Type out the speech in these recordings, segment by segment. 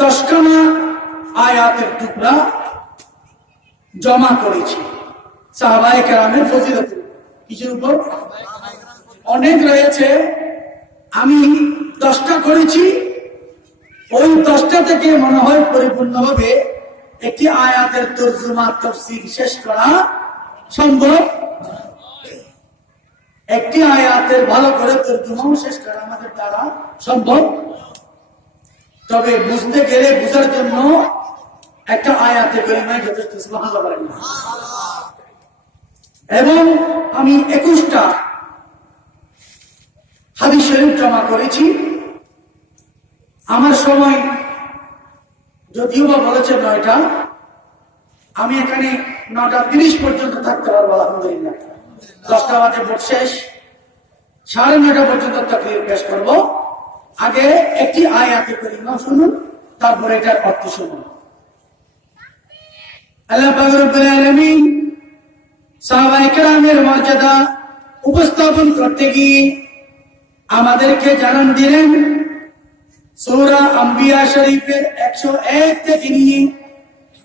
10খানা আয়াতের টুকরা জমা করেছি সাহাবায়ে কেরামের ফজিলত কিছুর উপর অনেক রয়েছে। আমি 10টা করেছি, ওই 10টা থেকে মনে হয় পরিপূর্ণভাবে একটি আয়াতের তর্জমা তাফসীর শেষ করা সম্ভব। একটি আয়াতের ভালো করে তর্জমাও শেষ করা আমাদের দ্বারা সম্ভব, তবে বুঝতে গেলে বুঝার জন্য একটা আয়াতে কারিমায় যথেষ্ট। সুবহানাল্লাহ বলেন। এবং আমি 21টা হাদিস শরীফ জমা করেছি। আমার সময় যদিও বা বলেছে 9টা, আমি এখানে 9:30 পর্যন্ত থাকতে পারবো আলহামদুলিল্লাহ। 10টা বাজে ভোট শেষ, 9:30 পর্যন্ত তাকরীর পেশ করব। আগে একটি আয়াতে কারিমা শুনুন, তারপরে এটার অর্থ শুনুন। আল্লাহ পাক রব্বুল আলামিন সাহাবায়ে কেরামের মর্যাদা উপস্থাপন করতে গিয়ে আমাদেরকে জানান দিলেন। সূরা আম্বিয়া শরীফের 101 থেকে নিয়ে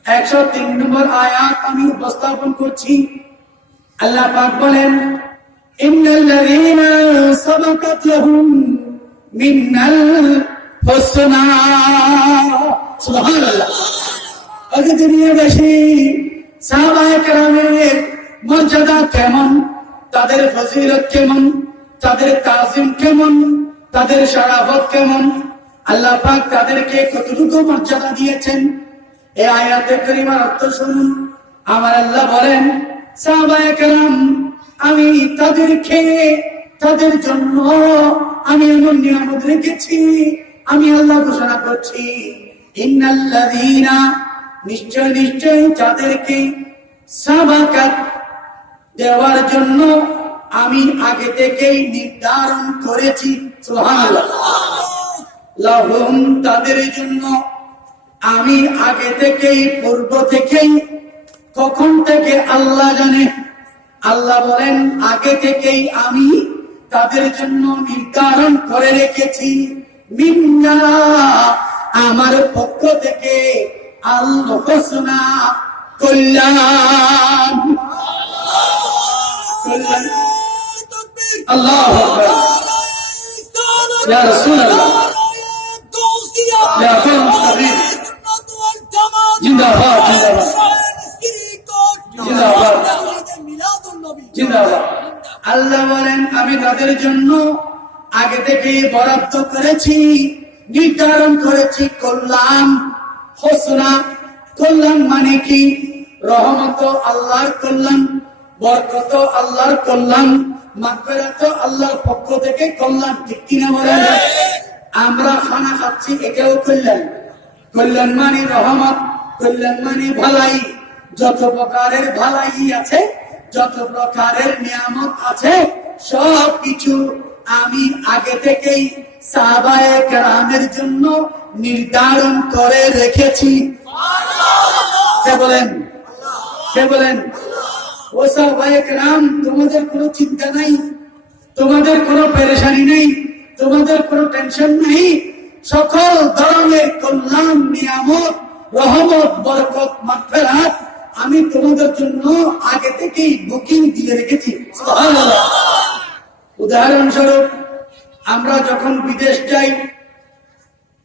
103 নম্বর আয়াত আমি উপস্থাপন করছি। আল্লাহ পাক বলেন, ইন্নাল্লাযীনা সাবাকাত লাহুম মিনাল হুসনা। সুবহানাল্লাহ। আগে দুনিয়াবাসী সাহাবায়ে কেরামের মর্যাদা কেমন, তাদের ফজিলত কেমন, তাদের তাজিম কেমন, তাদের শরাফত কেমন, আল্লাহ পাক তাদেরকে কতটুকু মর্যাদা দিয়েছেন, এই আয়াতে কারিমার অর্থ শুনুন। আমার আল্লাহ বলেন, সাহাবায়ে কেরাম আমি তাদেরকে, তাদের জন্য আমি এমন নিয়ামত রেখেছি। আমি আল্লাহ ঘোষণা করছি, ইন্নাল্লাযীনা নিশ্চয় নিশ্চয় যাদেরকে সাবাকাত দেওয়ার জন্য আমি আগে থেকেই নির্ধারণ করেছি। সুবহানাল্লাহ। লাহুম তাদের জন্য আমি আগে থেকেই, পূর্ব থেকেই, কখন থেকে আল্লাহ জানে। আল্লাহ বলেন আগে থেকেই আমি তাদের জন্য নির্ধারণ করে রেখেছি। মিন্না আমার পক্ষ থেকে, আল হুসনা কল্যাণ। আল্লাহু আকবার। ইয়া রাসূলুল্লাহ, ইয়া মুস্তাকিম, জিন্দাবাদ জিন্দাবাদ জিন্দাবাদ জিন্দাবাদ। আল্লাহ বলেন আমি তাদের জন্য আগে থেকেই বরাদ্দ করেছি, নির্ধারণ করেছি কল্যাণ। হোসনা, কল্যাণ মানে কি? রহমত আল্লাহর কল্যাণ, বরকত আল্লাহর কল্যাণ, মাগফিরাত আল্লাহর পক্ষ থেকে কল্যাণ। ঠিক কিনা বলেন? আমরা খানা খাচ্ছি, এটাও কল্যাণ। কল্যাণ মানে রহমত, কল্যাণ মানে ভালাই। যত প্রকারের ভালাই আছে, যত প্রকারের নিয়ামত আছে, সব কিছু আমি আগে থেকেই সাহাবায়ে কেরামের জন্য নির্ধারণ করে রেখেছি। কে বলেন? কে বলেন? ও সাহাবায়ে কেরাম, তোমাদের কোনো চিন্তা নাই, তোমাদের কোনো পেরেশানি নেই, তোমাদের কোনো টেনশন নেই। সকল ধরনের কল্যাণ, নিয়ামত, রহমত, বরকত, মাগফিরাত আমি তোমাদের জন্য আগে থেকেই বুকিং দিয়ে রেখেছি। সুবহানাল্লাহ। উদাহরণস্বরূপ আমরা যখন বিদেশ যাই,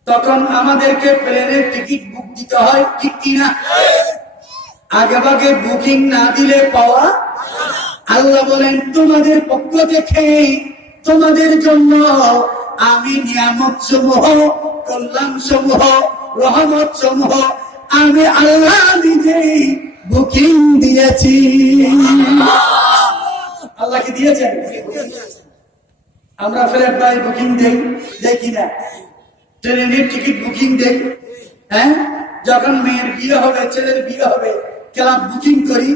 তখন আমাদেরকে প্লেনের টিকিট বুক দিতে হয়, ঠিক কিনা? আগে ভাগে বুকিং না দিলে পাওয়া। আল্লাহ বলেন তোমাদের পক্ষ থেকে তোমাদের জন্য আমি নিয়ামত সমূহ, কল্যাণ সমূহ, রহমত সমূহ আমি আল্লাহ নিজেই বুকিং দিয়েছি। আল্লাহ কি দিয়েছেন? আমরা ফ্লাইট বাই বুকিং দেই, দেখি না? ট্রেনের টিকিট বুকিং দেই। হ্যাঁ, যখন মেয়ের বিয়ে হবে, ছেলের বিয়ে হবে, ক্লাব বুকিং করি।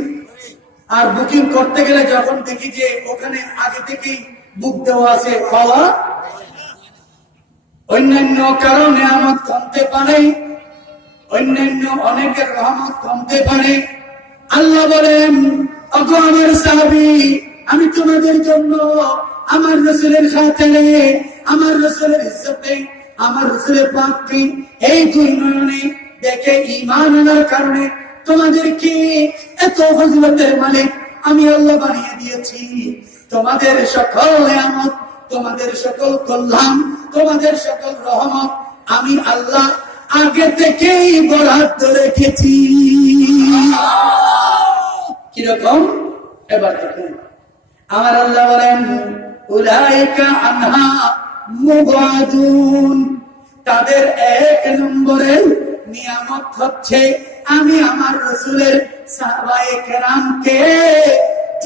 আর বুকিং করতে গেলে যখন দেখি যে ওখানে আগে থেকেই বুক দেওয়া আছে, পাওয়া। অন্যান্য কারো নিয়ামত কমতে পারে, অন্যান্য অনেকের রহমত কমতে পারে। আল্লাহ বলেন, ওগো আমার সাহাবী, আমি তোমাদের জন্য আমার রাসূলের খাতিরে, আমার রাসূলের ইজ্জতে, আমার রাসূলের পাককে এই দুই নয়নে দেখে ঈমান আনার কারণে তোমাদেরকে এত ফজিলতের মালিক আমি আল্লাহ বানিয়ে দিয়েছি। তোমাদের সকল নিয়ামত, তোমাদের সকল কল্যাণ, তোমাদের সকল রহমত আমি আল্লাহ আগে থেকেই বরাদ্দ রেখেছি। কিরকম? এবার দেখুন, আমার আল্লাহ বলেন উলাইকা আনহা মুবাদুন, তাদের এক নম্বরের নিয়ামত হচ্ছে আমি আমার রাসূলের সাহাবায়ে কেরামকে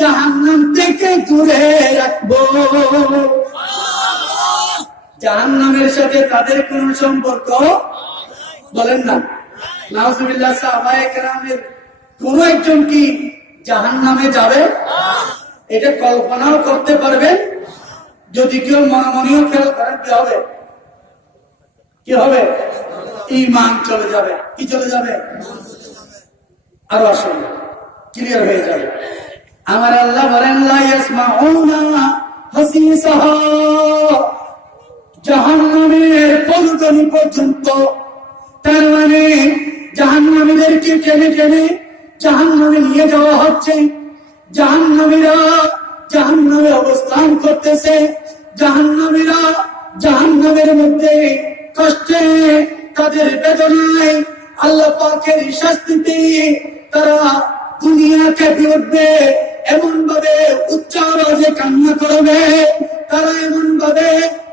জাহান্নাম থেকে দূরে রাখবো। জাহান্নামের সাথে তাদের কোন সম্পর্ক বলেন না, নাউজুবিল্লাহ। সাহাবায়ে কেরামের কোন একজন কি জাহান্নামে যাবে? এটা কল্পনাও করতে পারবেন? যদি কেউ মনে মনেও খেয়াল করেন কি হবে? কি হবে? ঈমান চলে যাবে। কি চলে যাবে? আরো আসুন, ক্লিয়ার হয়ে যাবে। আমার আল্লাহ বলেন লা ইয়াসমাউনা হাসিসাহা, জাহান্নামের পদধ্বনি পর্যন্ত। তার মানে জাহান্নামীদেরকে টেনে টেনে জাহান্নামে নিয়ে যাওয়া হচ্ছে। জাহান্নামীরা জাহান্নামে অবস্থান করতেছে। জাহান্নামীরা জাহান্নামের মধ্যে কষ্টে, তাদের বেদনায়, আল্লাহ পাকের শাস্তিতে তারা দুনিয়া কেঁপে উঠবে। এমন ভাবে উচ্চ আওয়াজে কান্না করবে, তারা এমন ভাবে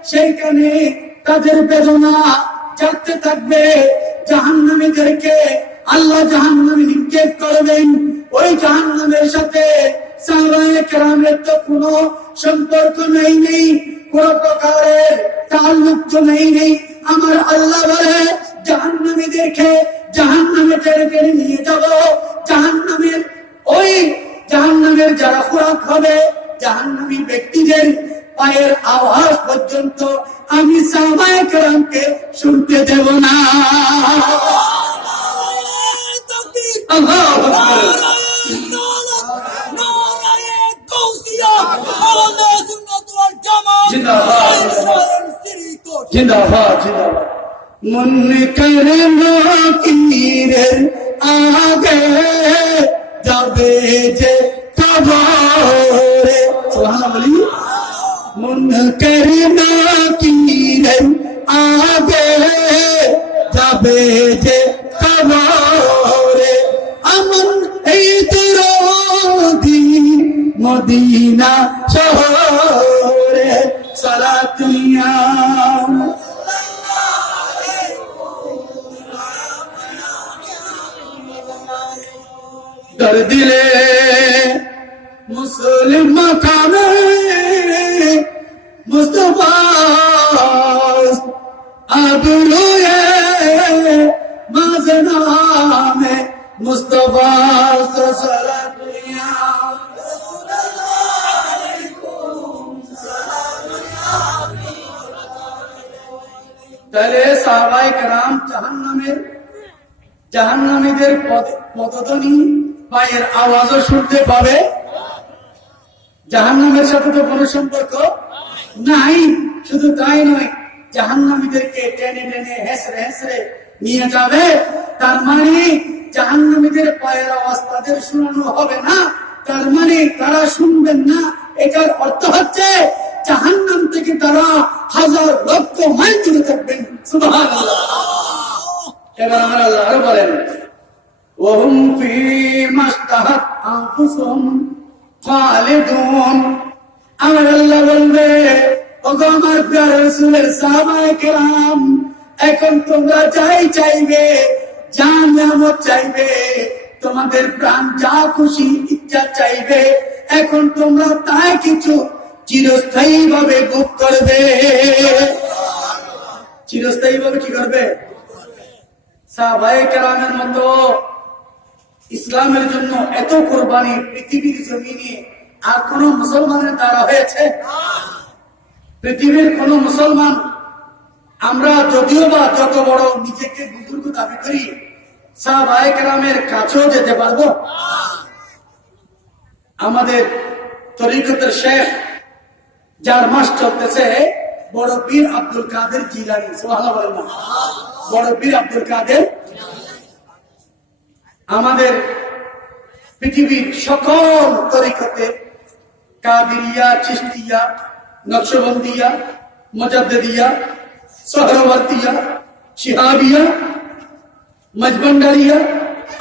সেইখানে তাদের বেদনা জাগতে থাকবে। জাহান্নামীদেরকে আল্লাহ জাহান্নামে নিক্ষেপ করবেন। ওই জাহান্নামের সাথে সাহাবায়ে কেরামের তো কোনো সম্পর্ক নেই, কোন প্রকারের তাল্লুক তো নেই। আমার আল্লাহ বলে জাহান্নামীদেরকে জাহান্নামে টেনে টেনে নিয়ে যাব। জাহান্নামের ওই জাহান্নামের যারা খোরাক হবে, জাহান্নামী ব্যক্তিদের পায়ের আওয়াজ পর্যন্ত আমি সাহাবায়ে কেরামকে শুনতে দেব না। আল্লাহু আকবার। জিন্দাবাদ, জিন্দাবাদ। মুনকার নাকিরের আগে যাবে যে কবরে, সুবহানাল্লাহ বলি। মুনকার নাকিরের আগে যাবে যে কবরে, আমন এই দরদি মদিনা শহরে সালাতুয়া দর দিলে মুসলিম মাকামে মুস্তফা আবরুয়ে মাজনামে মুস্তফা সালাতুয়া তাহলে সাহাবায়ে কেরাম জাহান্নামীদের পদধ্বনি, পায়ের আওয়াজও শুনতে পাবে। জাহান্নামের সাথে তো কোনো সম্পর্ক নাই। শুধু তাই নয়, জাহান্নামীদেরকে টেনে টেনে হেসড়ে হেসড়ে নিয়ে যাবে। তার মানে জাহান্নামীদের পায়ের আওয়াজ তাদের শোনানো হবে না, তার মানে তারা শুনবেন না। এটার অর্থ হচ্ছে জাহান্নাম থেকে তারা হাজার লক্ষ মাইল দূরে থাকবেন। সুবহানাল্লাহ। এবার আমার আল্লাহ আরো বলেন ওহুম ফীমা ইশতাহাত আনফুসুহুম খালিদুন, আমার আল্লাহ বলবে ওগো আমার প্রিয় রাসূলের সাহাবায়ে কেরাম, এখন তোমরা যাই চাইবে, যা নিয়ামত চাইবে, তোমাদের প্রাণ যা খুশি ইচ্ছা চাইবে, এখন তোমরা তাই কিছু চিরস্থায়ী ভাবে ভোগ করবে। চিরস্থায়ী ভাবে কি করবে? সাহাবায়ে কেরামের মতো ইসলামের জন্য এত কোরবানি পৃথিবীর জমিনে আর কোন মুসলমানের দ্বারা হয়েছে? পৃথিবীর কোন মুসলমান, আমরা যদিও বা যত বড় নিজেকে বুজুর্গ দাবি করি, সাহাবায়ে কেরামের কাছেও যেতে পারবো? আমাদের তরিকতের শেখ, যার মাস চলতেছে, বড় পীর আব্দুল কাদের জিলানী। সুবহানাল্লাহ বলেন না? বড় পীর আব্দুল কাদের। আমাদের পৃথিবীর সকল তরিকতে কাদিরিয়া, চিশতিয়া, নকশবন্দিয়া, মুজাদ্দিদিয়া, সোহরাওয়ার্দিয়া, শিহাবিয়া, মজবন্ডারিয়া,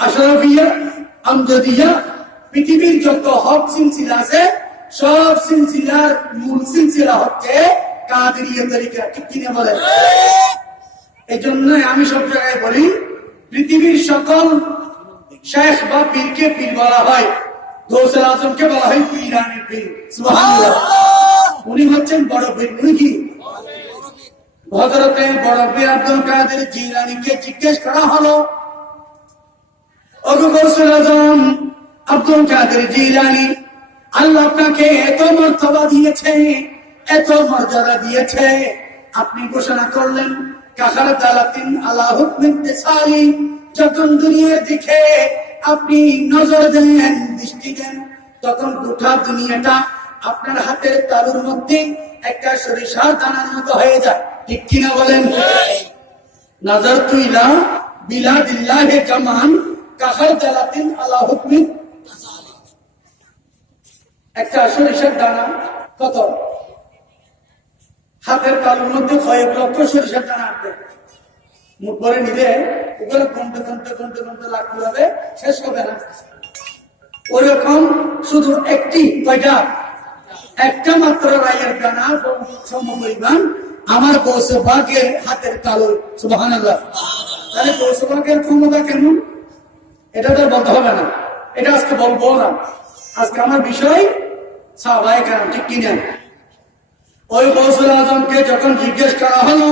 আশরাফিয়া, আমজদিয়া, পৃথিবীর যত হক সিলসিলা আছে সব সিলসিলার মূল সিলসিলা হচ্ছে কাদিরিয়া তরিকা। ঠিক কিনা বলেন? এই জন্য আমি সব জায়গায় বলি পৃথিবীর সকল শেখ বা পীরকে পীর বলা হয়, গৌসুল আজমকে বলা হয় পীরানি পীর। সুবহানাল্লাহ। উনি হচ্ছেন বড় পীর। উনি কি? হযরতে বড় পীর আব্দুল কাদের জিলানীকে জিজ্ঞেস করা হলো, ওগো গৌসুল আজম আব্দুল কাদের জিলানী, আল্লাহ আপনাকে এত মর্তবা দিয়েছে, এত মর্যাদা দিয়েছে, আপনি ঘোষণা করলেন কাখার দালাতিন আলা হুকমি ইত্তিসালি, যখন দুনিয়ার দিকে আপনি নজর দেন, দৃষ্টি দেন, তখন গোটা দুনিয়াটা আপনার হাতের তালুর মধ্যে একটা সরিষার দানার মতো হয়ে যায়। ঠিক কিনা বলেন? নাজারতু ইলা বিলাদিল্লাহি জামান কাখার দালাতিন আলা হুকমি, একটা সরিষার দানা কত? হাতের তালুর মধ্যে কয়েক লক্ষ সরিষার দানা আসবে, মুখ ভরে নিলে ওগুলো কমতে কমতে কমতে কমতে লাগতে হবে, শেষ হবে না। ওরকম শুধু একটি কয়টা? একটা মাত্র রায়ের দানা সমপরিমাণ আমার গৌসবাগের হাতের তালু। সুবহানাল্লাহ। তাহলে গৌসবাগের ক্ষমতা কেমন এটা তো বলতে হবে না, এটা আজকে বলবো না। আজকে আমার বিষয় সাহাবায়ে কেরাম। ঠিক কিনা? ওই গৌসুল আজমকে যখন জিজ্ঞেস করা হলো,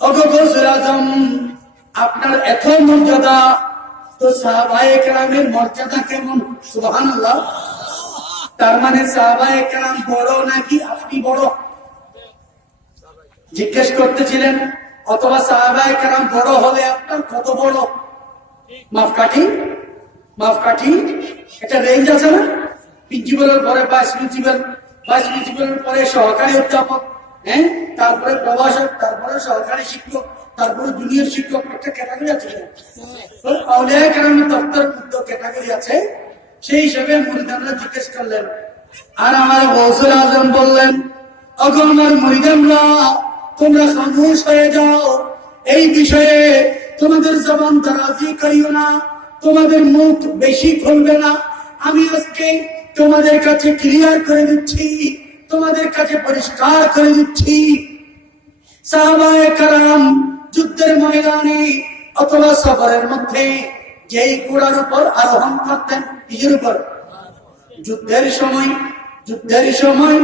ওগো গৌসুল আজম আপনার এত মর্যাদা, তো সাহাবায়ে কেরামের মর্যাদা কেমন? সুবহানাল্লাহ। তার মানে সাহাবায়ে কেরাম বড় নাকি আপনি বড় জিজ্ঞেস করতেছিলেন, অথবা সাহাবায়ে কেরাম বড় হলে আপনার কত বড়? মাপকাঠি একটা রেঞ্জ আছে না? প্রিন্সিপালের পরে ভাইস প্রিন্সিপাল, ভাইস প্রিন্সিপালের পরে সহকারী অধ্যাপক, হ্যাঁ, তারপরে প্রভাষক, তারপরে সহকারী শিক্ষক, তারপরে জুনিয়র শিক্ষক, একটা ক্যাটাগরি আছে কিনা? আউলিয়া কেরামের দপ্তর ক্যাটাগরি আছে। সেই হিসেবে মুরিদানরা জিজ্ঞেস করলেন, আর আমার গৌসুল আজম বললেন, ওগো আমার মুরিদানরা তোমরা খামোশ হয়ে যাও, এই বিষয়ে তোমাদের জবান দারাজি করিও না, তোমাদের মুখ বেশি খুলবে না। আমি আজকে তোমাদের কাছে ক্লিয়ার করে দিচ্ছি, তোমাদের কাছে পরিষ্কার করে দিচ্ছি, সাহাবায়ে কেরাম যুদ্ধের ময়দানে অথবা সফরের মধ্যে যেই ঘোড়ার উপর আরোহণ করতেন, নিজের উপর যুদ্ধের সময়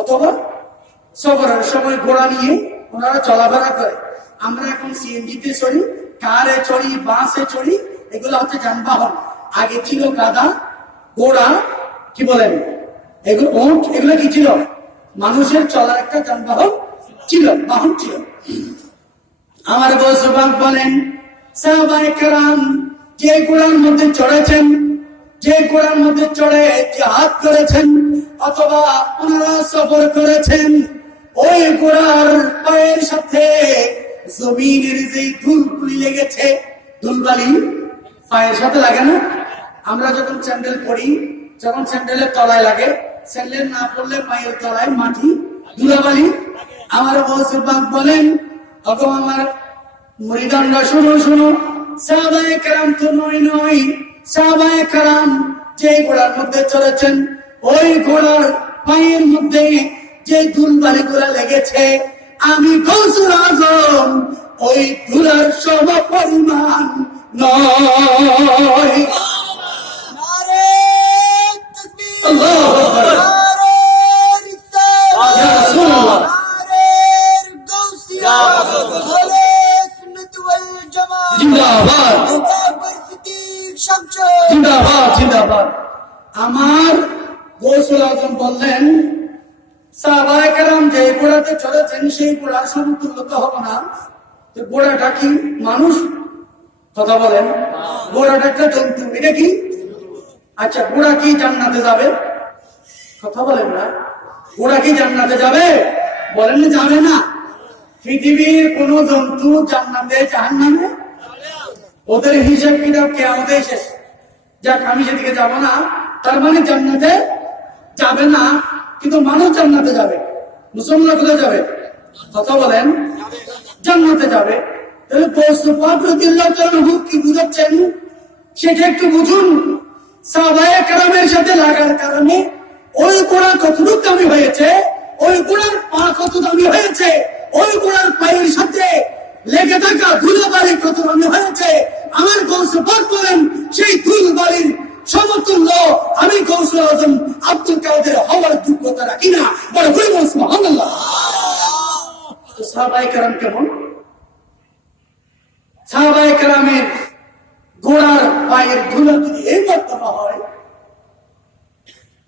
অথবা সফরের সময় ঘোড়া নিয়ে ওনারা চলাফেরা করে। আমরা এখন সিএনজিতে চড়ি, কারে চড়ি, বাসে চড়ি, এগুলো হচ্ছে যানবাহন। আগে ছিল গাধা, ঘোড়া, কি বলেন এগুলো, উট, এগুলো কি ছিল? মানুষের চলার একটা যানবাহন ছিল, বাহন ছিল। আমার গৌসবাগ বলেন, সাহাবায়ে কেরাম যে ঘোড়ার মধ্যে চড়েছেন, যে ঘোড়ার মধ্যে চড়ে জিহাদ করেছেন অথবা ওনারা সফর করেছেন, ওই ঘোড়ার পায়ের সাথে জমিনের যে ধুলগুলি লেগেছে, ধুলবালি পায়ের সাথে লাগে না? আমরা যখন স্যান্ডেল পরি, যখন স্যান্ডেলের তলায় লাগে, স্যান্ডেল না পড়লে পায়ের তলায় মাটি, ধুলাবালি। আমার গৌসবাগ বলেন, ওগো আমার মুরিদানরা শুনো, সাহাবায়ে কেরাম তো নয়, সাহাবায়ে কেরাম যে ঘোড়ার মধ্যে চলেছেন, ওই ঘোড়ার পায়ের মধ্যে যে ধুলবালি গুলা লেগেছে, আমি গৌসুল আজম ওই ধুলার সম পরিমাণ নয়। আল্লাহু আকবার। ইয়া রাসূলুল্লাহ। জিন্দাবাদ জিন্দাবাদ জিন্দাবাদ। আমার গৌসুল আজম বললেন, সাহাবায়ে কেরাম যে ঘোড়াতে চড়েছেন সেই ঘোড়ার সমতুল্য তো হবে না। ঘোড়াটা কি মানুষ? কথা বলেন। ঘোড়াটা একটা জন্তু, এটা কি? আচ্ছা, ঘোড়া কি জান্নাতে যাবে? কথা বলেন না। ওরা কি জান্নাতে যাবে? বলেন না যাবে না। পৃথিবীর কোন জন্তু জান্নাতে জাহান্নামে? ওদের হিসাব কিতাব কিয়ামতে শেষ। যাক, আমি সেদিকে যাব না। তার মানে জান্নাতে যাবে না, কিন্তু মানুষ জান্নাতে যাবে। মুসলমান কোথায় যাবে? কথা বলেন। জান্নাতে যাবে। তাহলে কি বুঝাচ্ছেন সেটা একটু বুঝুন। সাহাবায়ে কেরামের সাথে লাগার কারণে ওই গোড়া কতটুকু দামি হয়েছে, ওই গোড়ার পা কত দামি হয়েছে, ওই গোড়ার পায়ের সাথে লেগে থাকা ধুলাবালি কত দামি হয়েছে। আমার গৌস পাক বলেন সেই ধুলবালির সমতুল্য আমি গৌসুল আজম আব্দুল কাদের হওয়ার যোগ্যতা রাখি না। বড় বলুন সুবহানাল্লাহ। তো সাহাবায়ে কেরাম কেমন? সাহাবায়ে কেরামের ঘোড়ার পায়ের ধুলা যদি এই মর্যাদা হয়,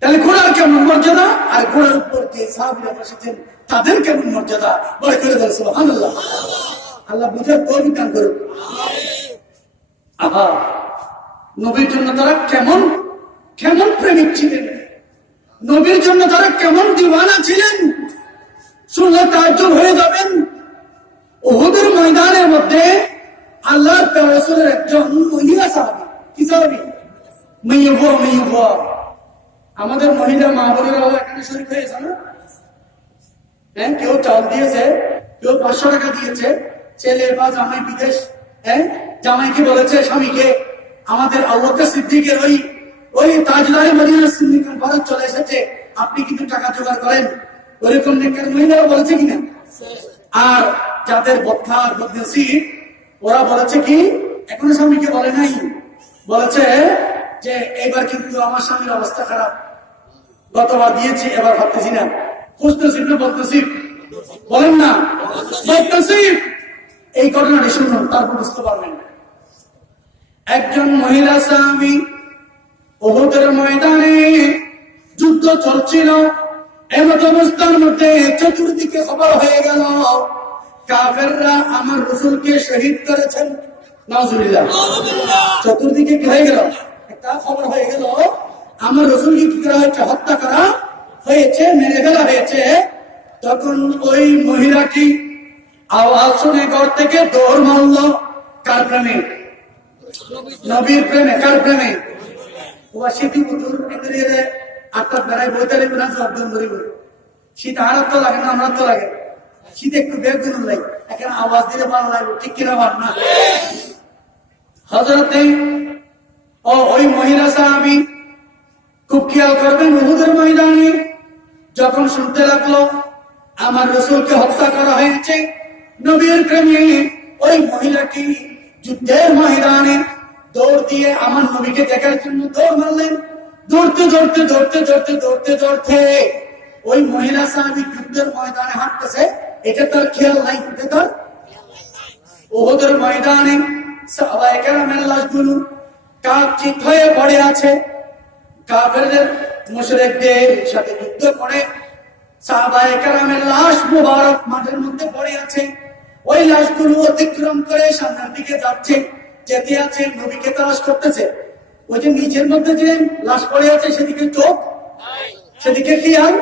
তাহলে ঘোড়ার কেমন মর্যাদা, আর ঘোড়ার উপর যে সাহাবীরা বসেছেন তাদের কেমন মর্যাদা। বলে করে বল সুবহানাল্লাহ। আল্লাহ বুঝার তৌফিক দান করুন। আহা, নবীর জন্য তারা কেমন কেমন প্রেমিক ছিলেন, নবীর জন্য তারা কেমন দিওয়ানা ছিলেন, শুনলে তাজ্জব হয়ে যাবেন। উহুদের ময়দানের মধ্যে আল্লাহর রাসূলের একজন মহিলা সাহাবী, কি সাহাবী? মেয়ুবা। আমাদের মহিলা মা বোনেরাও এখানে শরীক হয়েছে না? হ্যাঁ, কেউ চাল দিয়েছে, কেউ 500 টাকা দিয়েছে। ছেলে বা জামাই বিদেশ, হ্যাঁ, জামাইকে বলেছে স্বামীকে আমাদের আবু বকর সিদ্দিকের ওই তাজদারে মদিনা সিদ্দিক ভারত চলে এসেছে, আপনি কিন্তু টাকা জোগাড় করেন। ওরকম নেককার মহিলারা বলেছে কিনা? আর যাদের বদখার বদনসিব ওরা বলেছে কি, এখনো স্বামীকে বলে নাই, বলেছে যে এবার কিন্তু আমার স্বামীর অবস্থা খারাপ, গতবার দিয়েছি এবার ভাবতেছি না। খুশনসিব না বদনসিব? বলেন না বদনসিব। এই ঘটনাটি শুনুন, তারপর বুঝতে পারবেন। একজন মহিলা সাহাবী উহুদের ময়দানে যুদ্ধ চলছিল, এমত অবস্থার মধ্যে চতুর্দিকে খবর হয়ে গেল কাফেররা আমার রাসূলকে শহীদ করেছেন। নাউজুবিল্লাহ। চতুর্দিকে কি হয়ে গেল? একটা খবর হয়ে গেল আমার রাসূলকে কি করা হয়েছে, হত্যা করা হয়েছে, মেরে ফেলা হয়েছে। তখন ওই মহিলাটি আওয়াজ শুনে ঘর থেকে দৌড় মারল। কার প্রেমে? নবীর প্রেমে। কার প্রেমে? শীতি পুতুল ইন্দ্রিয়ে আটটা বেড়ায় বইতারি বিনা জব্দন ধরিব। শীত আর তো লাগে না, আমার তো লাগে। শীত একটু বের গুণ লাগে, এখানে আওয়াজ দিলে ভালো লাগবে, ঠিক কিনা ভাব না? হযরতে ওই মহিলা সাহাবী খুব খেয়াল করবেন, উহুদের ময়দানে যখন শুনতে লাগলো আমার রাসূলকে হত্যা করা হয়েছে নবীর প্রেমে, ওই মহিলাটি যুদ্ধের ময়দানে দৌড় দিয়ে আমার নবীকে দেখার জন্য দৌড় মারলেন। দৌড়তে দৌড়তে দৌড়তে দৌড়তে দৌড়তে দৌড়তে ওই মহিলা সাহাবী যুদ্ধের ময়দানে হাঁটতেছে, এটা তার খেয়াল নাই। উহুদের ময়দানে সাহাবায়ে কেরামের লাশগুলো কাপচিত হয়ে পড়ে আছে। কাফেরদের মুশরিকদের সাথে যুদ্ধ করে সাহাবায়ে কেরামের লাশ মুবারক মাঠের মধ্যে পড়ে আছে। ওই লাশগুলো অতিক্রম করে সামনের দিকে যাচ্ছে, যেতে আছে, নবীকে তালাশ করতেছে। ওই যে নিচের মধ্যে যে লাশ পড়ে আছে সেদিকে চোখ, সেদিকে খেয়াল।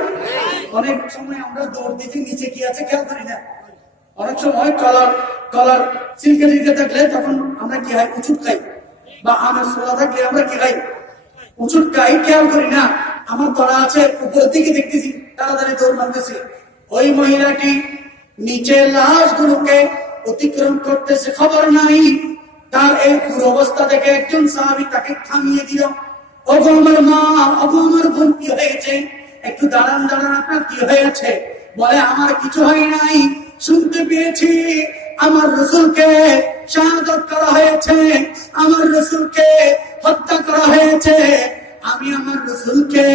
অনেক সময় আমরা দৌড় দিতে নিচে কি আছে খেয়াল করি না। অনেক সময় কলার সিল্কে দিকে থাকলে তখন আমরা কি হয়, উঁচুট খাই, বা আমের সোলা থাকলে আমরা কি খাই, উঁচুট খাই, খেয়াল করি না। আমার ধরা আছে, উপরের দিকে দেখতেছি, তাড়াতাড়ি দৌড় মারতেছি। ওই মহিলাটি নিচের লাশগুলোকে অতিক্রম করতেছে, খবর নাই। তার এই পুরো অবস্থা দেখে একজন সাহাবী তাকে থামিয়ে দিল। ওগো আমার মা, ওগো আমার বোন, কি হয়েছে? একটু দাঁড়ান দাঁড়ান, আপনার কি হয়েছে? বলে আমার কিছু হয় নাই, শুনতে পেয়েছি আমার রাসূলকে শাহাদাত করা হয়েছে, আমার রাসূলকে হত্যা করা হয়েছে। আমি আমার রাসূলকে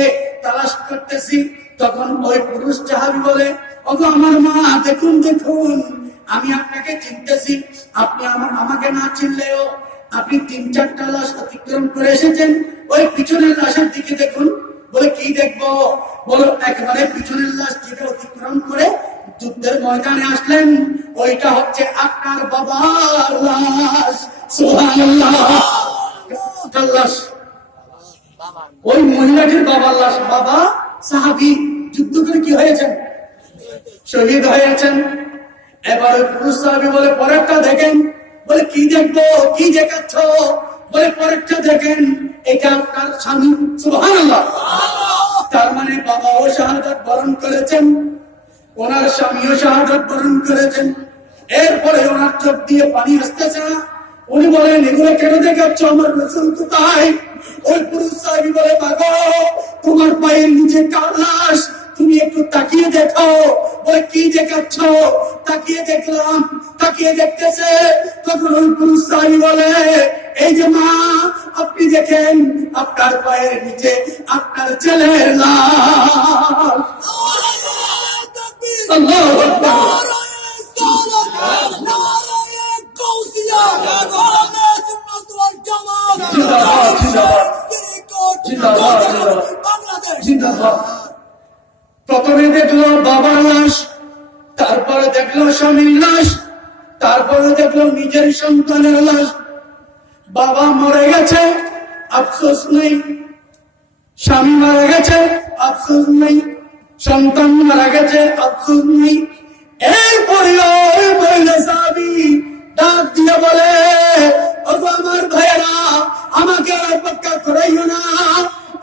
তালাশ করতেছি। তখন ওই পুরুষ সাহাবী বলে, ওগো আমার মা, দেখুন দেখুন, আমি আপনাকে চিনতেছি। আপনি আমাকে না চিনলেও আপনি 3-4টা লাশ অতিক্রম করে এসেছেন। ওই পিছনের লাশের দিকে দেখুন। বলে কি দেখবো? বলো একেবারে পিছনের লাশ যেটা অতিক্রম করে যুদ্ধের ময়দানে আসলেন, ওইটা হচ্ছে আপনার বাবার লাশ। সুবহানাল্লাহ। লাশ ওই মহিলাটির বাবার লাশ। বাবা সাহাবী যুদ্ধ করে কি হয়েছেন? শহীদ হয়েছেন। এবার ওই পুরুষ সাহাবী বলে পরেরটা দেখেন। বলে কি দেখবো, কি দেখাচ্ছ? বলে পরেরটা দেখেন, এটা আপনার স্বামী। সুবহানাল্লাহ। তার মানে বাবাও শাহাদাত বরণ করেছেন, ওনার স্বামীও শাহাদাত বরণ করেছেন। এরপরে ওনার চোখ দিয়ে পানি আসতেছে না। উনি বলেন এগুলো কেন দেখাচ্ছ, আমার রাসূল কোথায়? ওই পুরুষ সাহাবী বলে মাগো, তোমার পায়ের নিচে কার লাশ, তুমি একটু তাকিয়ে দেখো। বলে কি দেখাচ্ছ? তাকিয়ে দেখলাম। তাকিয়ে দেখতেছে, তখন ওই পুরুষ সাহাবী বলে এই যে মা, আপনি দেখেন আপনার পায়ের নিচে আপনার ছেলের লাশ। আল্লাহু আকবার। প্রথমে দেখলো বাবার লাশ, তারপরে দেখলো স্বামীর লাশ, তারপরে দেখলো নিজের সন্তানের লাশ। বাবা মরে গেছে, আফসোস নেই। স্বামী মারা গেছে, আফসোস নেই। সন্তান মারা গেছে, আফসোস নেই। এরপরে ওই মহিলা সাহাবী ডাক দিয়ে বলে ওগো আমার ভাইয়েরা, আমাকে আর অপেক্ষা করাইও না।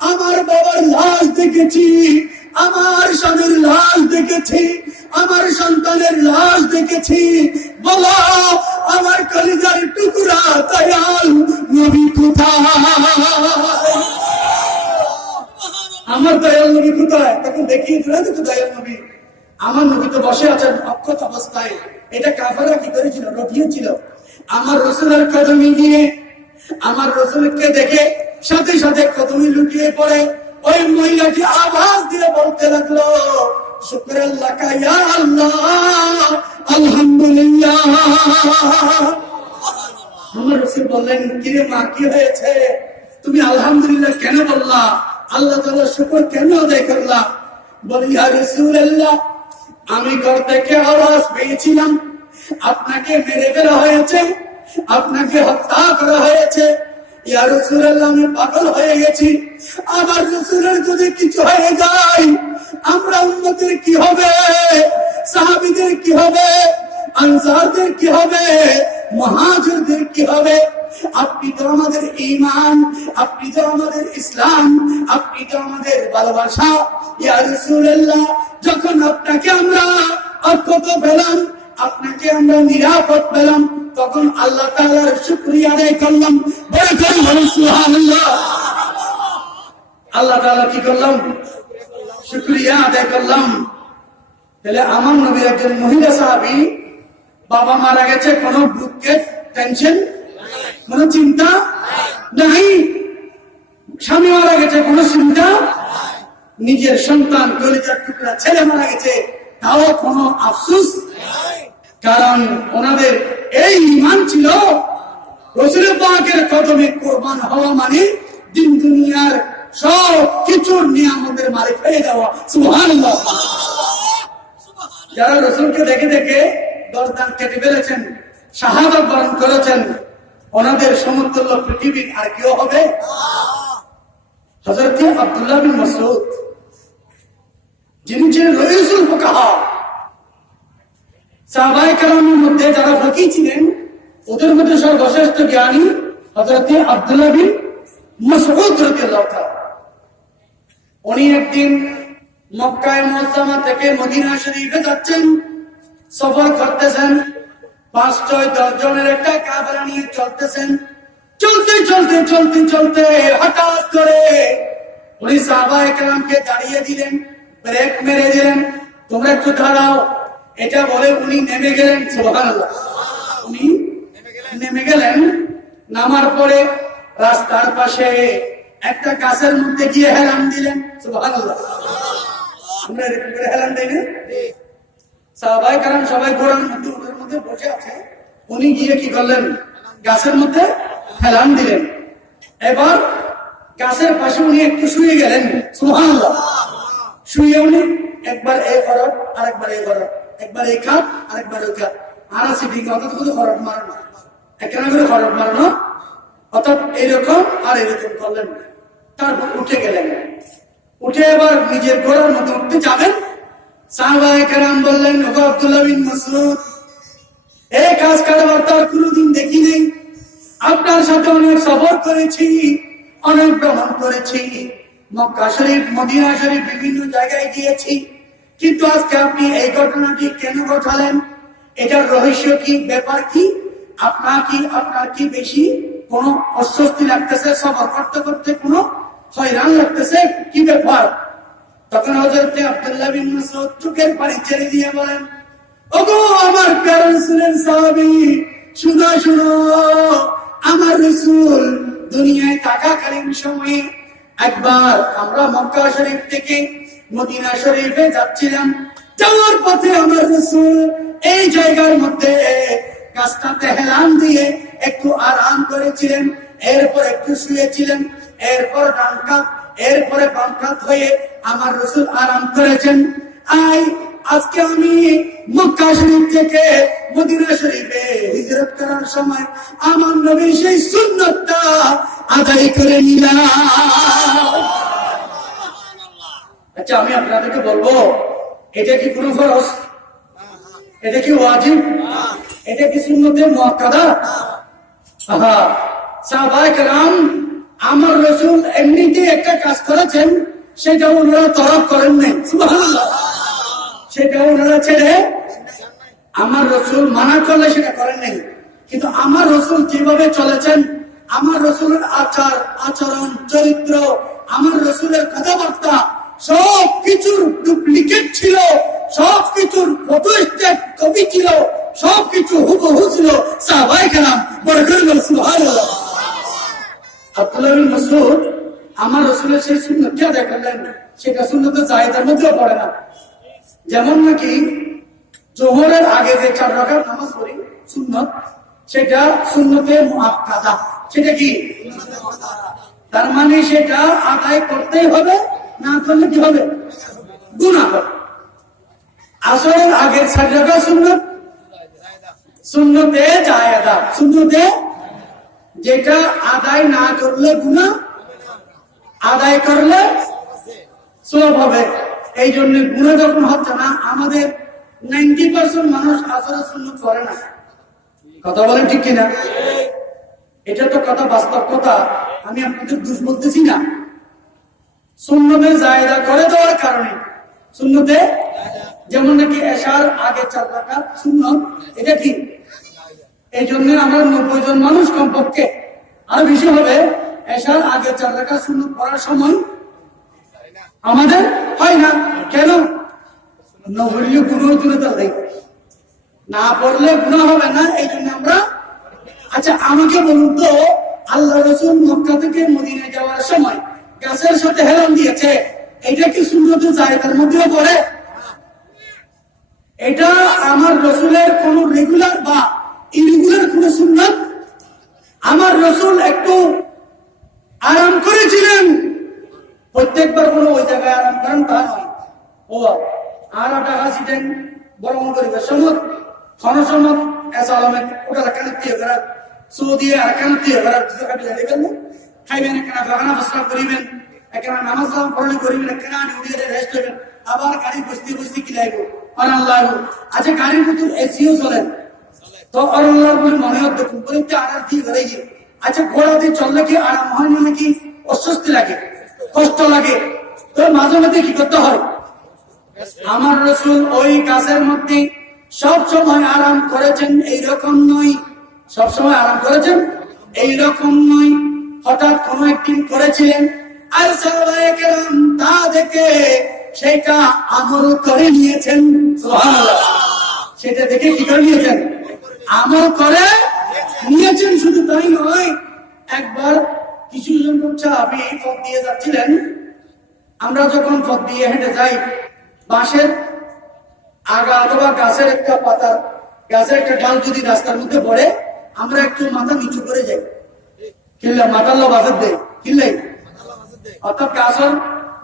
আমার বাবার লাশ দেখেছি, আমার স্বামীর লাশ দেখেছি, আমার সন্তানের লাশ দেখেছি। বলো আমার কলিজার টুকরা দয়াল নবী কোথায়? আমার দয়াল নবী কোথায়? তখন দেখিয়ে দিল তো দয়াল নবী। আমার নবী তো বসে আছেন অক্ষত অবস্থায়। এটা কাফেররা কি করেছিল? রটিয়েছিল। আমার রাসূলের কদমে গিয়ে আমার রাসূলকে দেখে সাথে সাথে কদমে লুটিয়ে পড়ে ওই মহিলাটি আওয়াজ দিয়ে বলতে লাগলো শুকরাল্লাহ ইয়া আল্লাহ, আলহামদুলিল্লাহ। আমার রাসূল বললেন কিরে মা, কি হয়েছে? তুমি আলহামদুলিল্লাহ কেন বললা? আল্লাহ তাআলার শুকর কেন আদায় করলা? বলি ইয়া রাসূলুল্লাহ, আমি ঘর থেকে আওয়াজ পেয়েছিলাম আপনাকে মেরে ফেলা হয়েছে, আপনাকে হত্যা করা হয়েছে। ইয়া রাসূলুল্লাহ, আমি পাগল হয়ে গেছি। আমার রাসূলের যদি কিছু হয়ে যায় আমরা উম্মতের কি হবে? সাহাবীদের কি হবে? আনসারদের কি হবে? মুহাজিরদের কি হবে? আপনি তো আমাদের ঈমান, আপনি তো আমাদের ইসলাম, আপনি তো আমাদের ভালোবাসা। ইয়া রাসূলুল্লাহ, যখন আপনাকে আমরা অক্ষত পেলাম, আপনাকে আমরা নিরাপদ পেলাম, তখন আল্লাহ তাআলার শুকরিয়া আদায় করলাম। বলে বলুন সুবহানাল্লাহ। আল্লাহ তাআলা কি করলাম? শুকরিয়া আদায় করলাম। তাহলে আমার নবীর একজন মহিলা সাহাবী, বাবা মারা গেছে, কোনো দুঃখের টেনশন, কোনো চিন্তা নাই। স্বামী মারা গেছে, কোনো চিন্তা। নিজের সন্তান কলিজার টুকরা ছেলে মারা গেছে, তাও কোনো আফসোস। কারণ ওনাদের এই ঈমান ছিল রাসূল পাকের কদমে কুরবান হওয়া মানে দিন দুনিয়ার সব কিছুর নিয়ামতের মালিক হয়ে যাওয়া। সুবহানাল্লাহ। যারা রাসূলকে দেখে দেখে গর্দান কেটে ফেলেছেন, শাহাদাত বরণ করেছেন, ওনাদের সমতুল্য পৃথিবীর আর কেউ হবে? হযরত আব্দুল্লাহ বিন মাসউদ, যিনি ছিলেন রাইসুল ফুকাহা, সাহাবায়ে কেরামের মধ্যে যারা ফকিহ ছিলেন, ওদের মধ্যে সর্বশ্রেষ্ঠ জ্ঞানী হযরত আব্দুল্লাহ বিন মাসউদ রাদিয়াল্লাহু তাআলা। উনি একদিন মক্কায়ে মুআজ্জামা থেকে মদিনা শরীফে যাচ্ছেন, সফর করতেছেন। 5-10 জনের একটা কাফেলা নিয়ে চলতেছেন। চলতে চলতে চলতে চলতে হঠাৎ করে উনি সাহাবায়ে কেরামকে দাঁড়িয়ে দিলেন, ব্রেক মেরে দিলেন, তোমরা একটু দাঁড়াও। এটা বলে উনি নেমে গেলেন। সুবহানাল্লাহ। উনি নেমে গেলেন। নামার পরে রাস্তার পাশে একটা গাছের মধ্যে গিয়ে হেলান দিলেন। সুবহানাল্লাহ। আমরা এরকম করে হেলান দেই না? সাহাবায়ে কেরাম সবাই ঘোড়ার মধ্যে ওদের মধ্যে বসে আছে, উনি গিয়ে কি করলেন? গাছের মধ্যে হেলান দিলেন। এবার গাছের পাশে উনি একটু শুয়ে গেলেন। সুবহানাল্লাহ। শুয়ে উনি একবার এই খরট, আরেকবার এই খরট, একবার এই খাত, আরেকবার ওই খাত, আর আছে ঠিক অত তো খরট মারানো, একখানা করে খরট মারানো, অর্থাৎ এইরকম আর এরকম করলেন। তারপর উঠে গেলেন। উঠে এবার নিজের ঘোড়ার মধ্যে উঠতে যাবেন, সাহাবায়ে কেরাম বললেন, ওগো আব্দুল্লাহ বিন মাসউদ, এই কাজ কারবার তো কোনোদিন দেখি নেই। আপনার সাথে অনেক সফর করেছি, অনেক ভ্রমণ করেছি, মক্কা শরীফ, মদিনা শরীফ, বিভিন্ন জায়গায় গিয়েছি, কিন্তু আজকে আপনি এই ঘটনাটি কেন ঘটালেন? এটার রহস্য কি, ব্যাপার কি? আপনার কি বেশি কোনো অস্বস্তি লাগতেছে? সফর করতে করতে কোনো হয়রান লাগতেছে? কি ব্যাপার? তখন হযরত আব্দুল্লাহ বিন মাসউদ চোখের পানি ছেড়ে দিয়ে বলেন, ওগো আমার প্যারা রাসূলের সাহাবী, শুনো, আমার রাসূল দুনিয়ায় থাকাকালীন সময়ে একবার আমরা মক্কা শরীফ থেকে মদিনা শরীফে যাচ্ছিলাম, যাওয়ার পথে আমার রাসূল এই জায়গার মধ্যে গাছটাতে হেলান দিয়ে একটু আরাম করেছিলেন, এরপর একটু শুয়েছিলেন, এরপর এরপরে বাম কাত হয়ে আমার রাসূল আরাম করেছেন। আজকে আমি মক্কা শরীফ থেকে মদিনা শরীফে হিজরত করার সময় আমার নবীর সেই সুন্নতটা আদায় করে নিলাম। আচ্ছা, আমি আপনাদেরকে বলবো, এটা কি কোনো ফরজ? এটা কি ওয়াজিব? এটা কি সুন্নতে মুআক্কাদা? সাহাবায়ে কেরাম আমার রাসূল এমনিতে একটা কাজ করেছেন, সেটা ওনারা তরক করেন নাই, সুবহানাল্লাহ। সেটা ওনারা ছেড়ে আমার রাসূল মানা করলে সেটা করেন নাই। কিন্তু আমার রাসূল যেভাবে চলেছেন, আমার রাসূলের আচরণ, চরিত্র, আমার রাসূলের কথাবার্তা সবকিছুর ডুপ্লিকেট ছিল, সবকিছুর ফটোস্টেট কপি ছিল, সবকিছু হুবহু ছিল। সাহাবায়ে কেরাম বড় করে সুবহানাল্লাহ। আব্দুল্লাহ বিন মাসউদ আমার রাসূলের সেই সুন্নতটা আদায় করলেন, সেটা সুন্নতে জায়েদার মধ্যেও পড়ে না। যেমন নাকি জোহরের আগে যে 4 রাকাত নামাজ পড়ি সুন্নত, সেটা সুন্নতে মুআক্কাদা। সেটা কি? তার মানে সেটা আদায় করতেই হবে, না করলে কি হবে? গুনাহ হবে। আসরের আগের 4 রাকাত সুন্নত, সুন্নতে জায়েদা, সুন্নতে যেটা আদায় না করলে গুনাহ, আদায় করলে সওয়াব হবে। এই জন্য গুনাহ যখন হচ্ছে না, আমাদের 90% মানুষ আসরের সুন্নত করে না। কথা বলেন ঠিক কিনা? এটা তো কথা, বাস্তব কথা, আমি আপনাদের দোষ বলতেছি না। সুন্নতে জায়েদা করে দেওয়ার কারণে, সুন্নতে যেমন নাকি এশার আগে 4 রাকাত সুন্নত, এটা কি? এই জন্য আমরা 90 জন মানুষ কমপক্ষে, আর বেশি হবে, এশার আগে 4 রাকাত সুন্নত পড়ার সময় আমাদের হয় না। কেন? নবরীয় গুনাহ দূরে থাকবে, না পড়লে গুনাহ হবে না, এই জন্য আমরা। আচ্ছা, আমাকে বলুন তো, আল্লাহ রাসূল মক্কা থেকে মদিনায় যাওয়ার সময় গাছের সাথে হেলান দিয়েছে, এটা কি সুন্নতে জায়েদার মধ্যে পড়ে? এটা আমার রাসূলের কোন রেগুলার বা ইরেগুলার কোন সুন্নাত? আমার রাসূল একটু আরাম করেছিলেন, প্রত্যেকবার কোনো ওই জায়গায় আরাম করেন তা নয়। ও আর টাকা ছিলেন বড় করিবার সময় ক্ষণসমত এসালামে ওটা কানেক্ট দিয়ে করার, সৌদি আর কানেক্ট দিয়ে করার খাইবেন, এখানে বাগানা বসরা করিবেন, এখানে নামাজ কালাম পড়লে করিবেন, এখানে উড়িয়ে রেস্ট করবেন, আবার গাড়ি বসতে কি লাগবে আর আল্লাহ। আচ্ছা, গাড়ির ভিতর এসিও চলেন তো আর আল্লাহ বলে মনে হতো বলতে আরাম দিয়ে ঘরে গিয়ে। আচ্ছা, ঘোড়া দিয়ে চললে কি আরাম হয় না, নাকি অস্বস্তি লাগে, কষ্ট লাগে? তো মাঝে মাঝে কি করতে হয়? আমার রাসূল ওই গাছের মধ্যে সব সময় আরাম করেছেন এইরকম নয়, সব সময় আরাম করেছেন এইরকম নয়। হঠাৎ কোন একদিন করেছিলেন, আর সাহাবায়ে কেরাম তা দেখে সেটা আমল করে নিয়েছেন। সুবহানাল্লাহ। সেটা দেখে কি করে নিয়েছেন? আমল করে নিয়েছেন। শুধু তাই নয়, একবার কিছুজন সাহাবী পথ দিয়ে যাচ্ছিলেন, আমরা যখন পথ দিয়ে হেঁটে যাই, বাঁশের আগা অথবা গাছের একটা পাতা, গাছের একটা ডাল যদি রাস্তার মধ্যে পড়ে, আমরা একটু মাথা নিচু করে যাই, কিনলে মাথাল্লা বাজার দেয়, কিনলে অর্থাৎ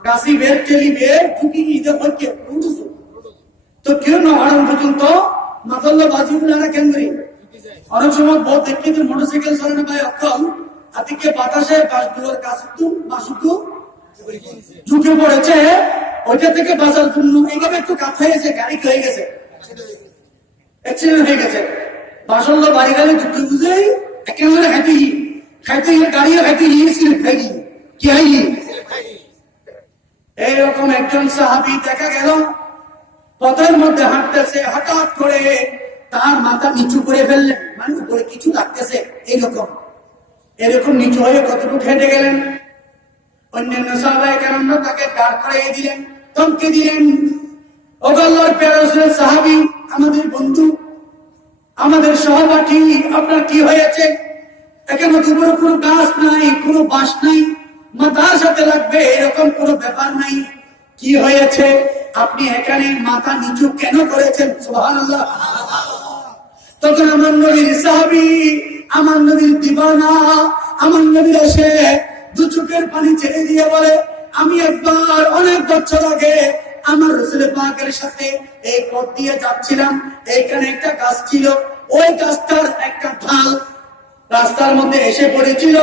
গাছি বের টেলি বের ঢুকি ঈদের পক্ষে তো কেউ না হারান পর্যন্ত মাথাল্লা বাজি বলে কেন করি। অনেক সময় বহুত দেখি যে মোটরসাইকেল চলে না ভাই অক্ষম, হাতিকে বাতাসে বাস দুয়ার গাছ বাসুকু ঝুঁকে পড়েছে, ওইটা থেকে বাঁচার জন্য এইভাবে একটু কাত হয়ে গেছে, গাড়ি হয়ে গেছে, অ্যাক্সিডেন্ট হয়ে গেছে, বাসল্য বাড়ি গেলে দুটো বুঝেই একেবারে খাইতে গাড়িও খাইতে গিয়েছিলেন, খাইনি কি হয়নি। এইরকম একজন সাহাবী দেখা গেল পথের মধ্যে হাঁটতেছে, হঠাৎ করে তার মাথা নিচু করে ফেললেন, মানে উপরে কিছু লাগতেছে, এরকম নিচু হয়ে কতটুকু হেঁটে গেলেন। অন্যান্য সাহাবায়ে কেরামরা তাকে দাঁড় করিয়ে দিলেন, ধমকে দিলেন, ও আল্লাহর প্রিয় রাসূলের সাহাবী, আমাদের বন্ধু, আমাদের সহপাঠী, আপনার কি হয়েছে? এখানে উপরে কোনো গাছ নাই, কোনো বাঁশ নাই, মাথার সাথে লাগবে এরকম কোনো ব্যাপার নাই, কি হয়েছে? আপনি এখানে মাথা নিচু কেন করেছেন? সুবহানাল্লাহ। তখন আমার নবীর সাহাবী, আমার নবীর দিবানা, আমার নবীর এসে দু চোখের পানি ছেড়ে দিয়ে বলে, আমি একবার অনেক বছর আগে আমার রাসূল পাকের সাথে এই পথ দিয়ে যাচ্ছিলাম, এইখানে একটা গাছ ছিল, ওই গাছটার একটা ঢাল রাস্তার মধ্যে এসে পড়েছিল,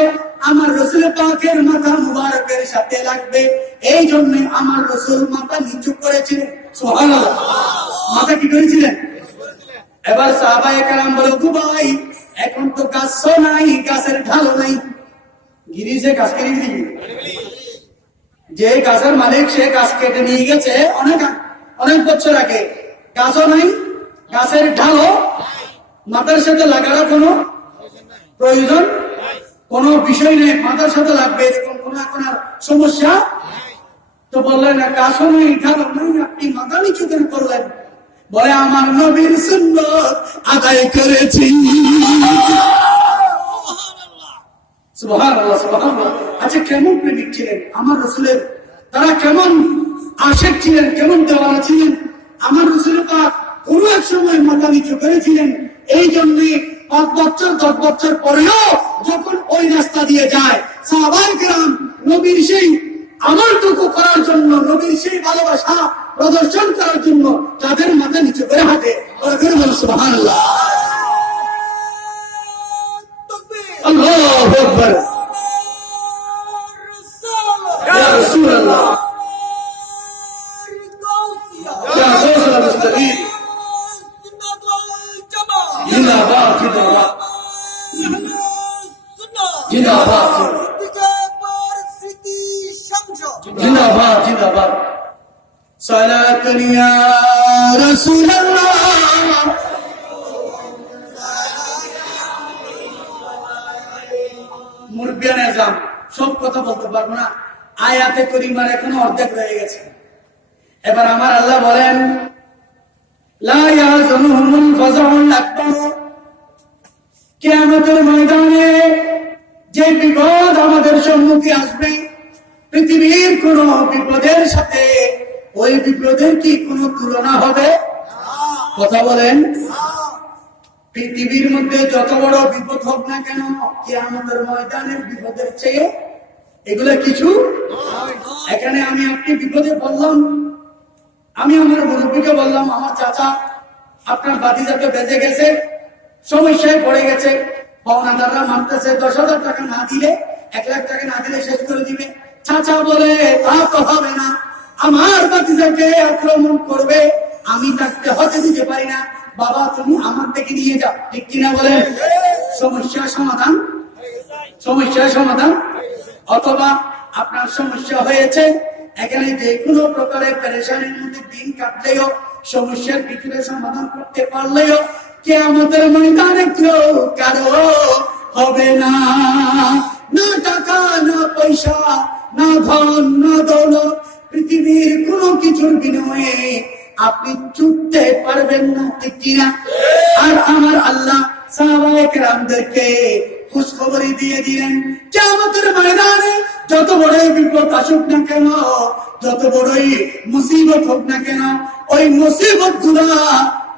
আমার রাসূল পাকের মাথা মুবারকের সাথে লাগবে, এই জন্য আমার রাসূল মাথা নিচু করেছিলেন। সুবহানাল্লাহ। মাথা কি করেছিলেন? এবার সাহাবায়ে কেরাম বলে, গো ভাই, এখন তো গাছও নাই, গাছের ঢালও নাই, গিরিছে গাছ কেটে দিবি, যে গাছের মালিক সে গাছ কেটে নিয়ে গেছে অনেক বছর আগে, গাছও নাই, গাছের ঢালও মাথার সাথে লাগার কোনো প্রয়োজন, কোনো বিষয় নেই, মাথার সাথে লাগবে এরকম কোন এখন আর সমস্যা। তো বললেন না, গাছও নেই, ঢালও নাই, আপনি মাথা নিচু কেন করলেন? বলে, আমার নবীর সুন্নাত আদায় করেছি। সুবহানাল্লাহ, সুবহানাল্লাহ। আচ্ছা, কেমন প্রেমিক ছিলেন আমার রাসূলের, তারা কেমন আশিক ছিলেন, কেমন দেওয়ানা ছিলেন? আমার রাসূল পাক কোন এক সময় মাথা নিচু করেছিলেন, এই জন্য 5 বছর 10 বছর পরেও যখন ওই রাস্তা দিয়ে যায়, সাহাবায়ে কেরাম নবীর সেই আমলটুকু করার জন্য, নবীর সেই ভালোবাসা প্রদর্শন করার জন্য তাদের মাথা নিচু করে হাঁটে। সুবহানাল্লাহ, আল্লাহু আকবার, ইয়া রাসূলুল্লাহ, ইয়া রাসূলুল মুস্তাকিম, জিন্দাবাদ, জিন্দাবাদ, জিন্দাবাদ, জিন্দাবাদ, জিন্দাবাদ। সালাতুন ইয়া রাসূলুল্লাহ, মুরব্বিয়ান আযম সব কথা বলতে পারবো না, আয়াতে কারিমার এখনো অর্ধেক রয়ে গেছে। এবার আমার আল্লাহ বলেন, লা ইয়াহজুনুহুমুল ফাযাউল আকবার, কিয়ামতের ময়দানে যে বিপদ আমাদের সম্মুখে আসবে, পৃথিবীর কোন বিপদের সাথে ওই বিপদের কি কোনো তুলনা হবে? কথা বলেন। পৃথিবীর মধ্যে যত বড় বিপদ হোক না কেন, কিয়ামতের ময়দানের বিপদের চেয়ে এগুলো কিছু। এখানে আমি আপনি বিপদে বললাম, আমি আমার মুরব্বীকে বললাম, আমার চাচা আপনার বাতিজাকে বেঁচে গেছে, সমস্যায় পড়ে গেছে, পাওনাদাররা মারতেছে, 10,000 টাকা না দিলে, 1 লাখ টাকা না দিলে শেষ করে দিবে। চাচা বলে, তা তো হবে না, আমার বাতিজাকে আক্রমণ করবে, আমি তাকে হতে দিতে পারি না, বাবা তুমি আমার থেকে নিয়ে যাও। ঠিক কিনা বলেন? সমস্যার সমাধান, সমস্যার সমাধান। অথবা আপনার সমস্যা হয়েছে, এখানে যে কোনো প্রকারের পেরেশানির মধ্যে দিন কাটলেও, সমস্যার ভিতরে সমাধান করতে পারলেও কিয়ামতের ময়দানে কেউ কারো হবে না, না টাকা, না পয়সা, না ধন, না দৌলত, পৃথিবীর কোন কিছুর বিনিময়ে আপনি চুকতে পারবেন না। ঠিক কিনা? আর আমার আল্লাহ সাহাবায়ে কেরামদেরকে খুশখবরি দিয়ে দিলেন, কিয়ামতের ময়দানে যত বড়ই বিপদ আসুক না কেন, যত বড়ই মুসিবত হোক না কেন, ওই মুসিবত গুলা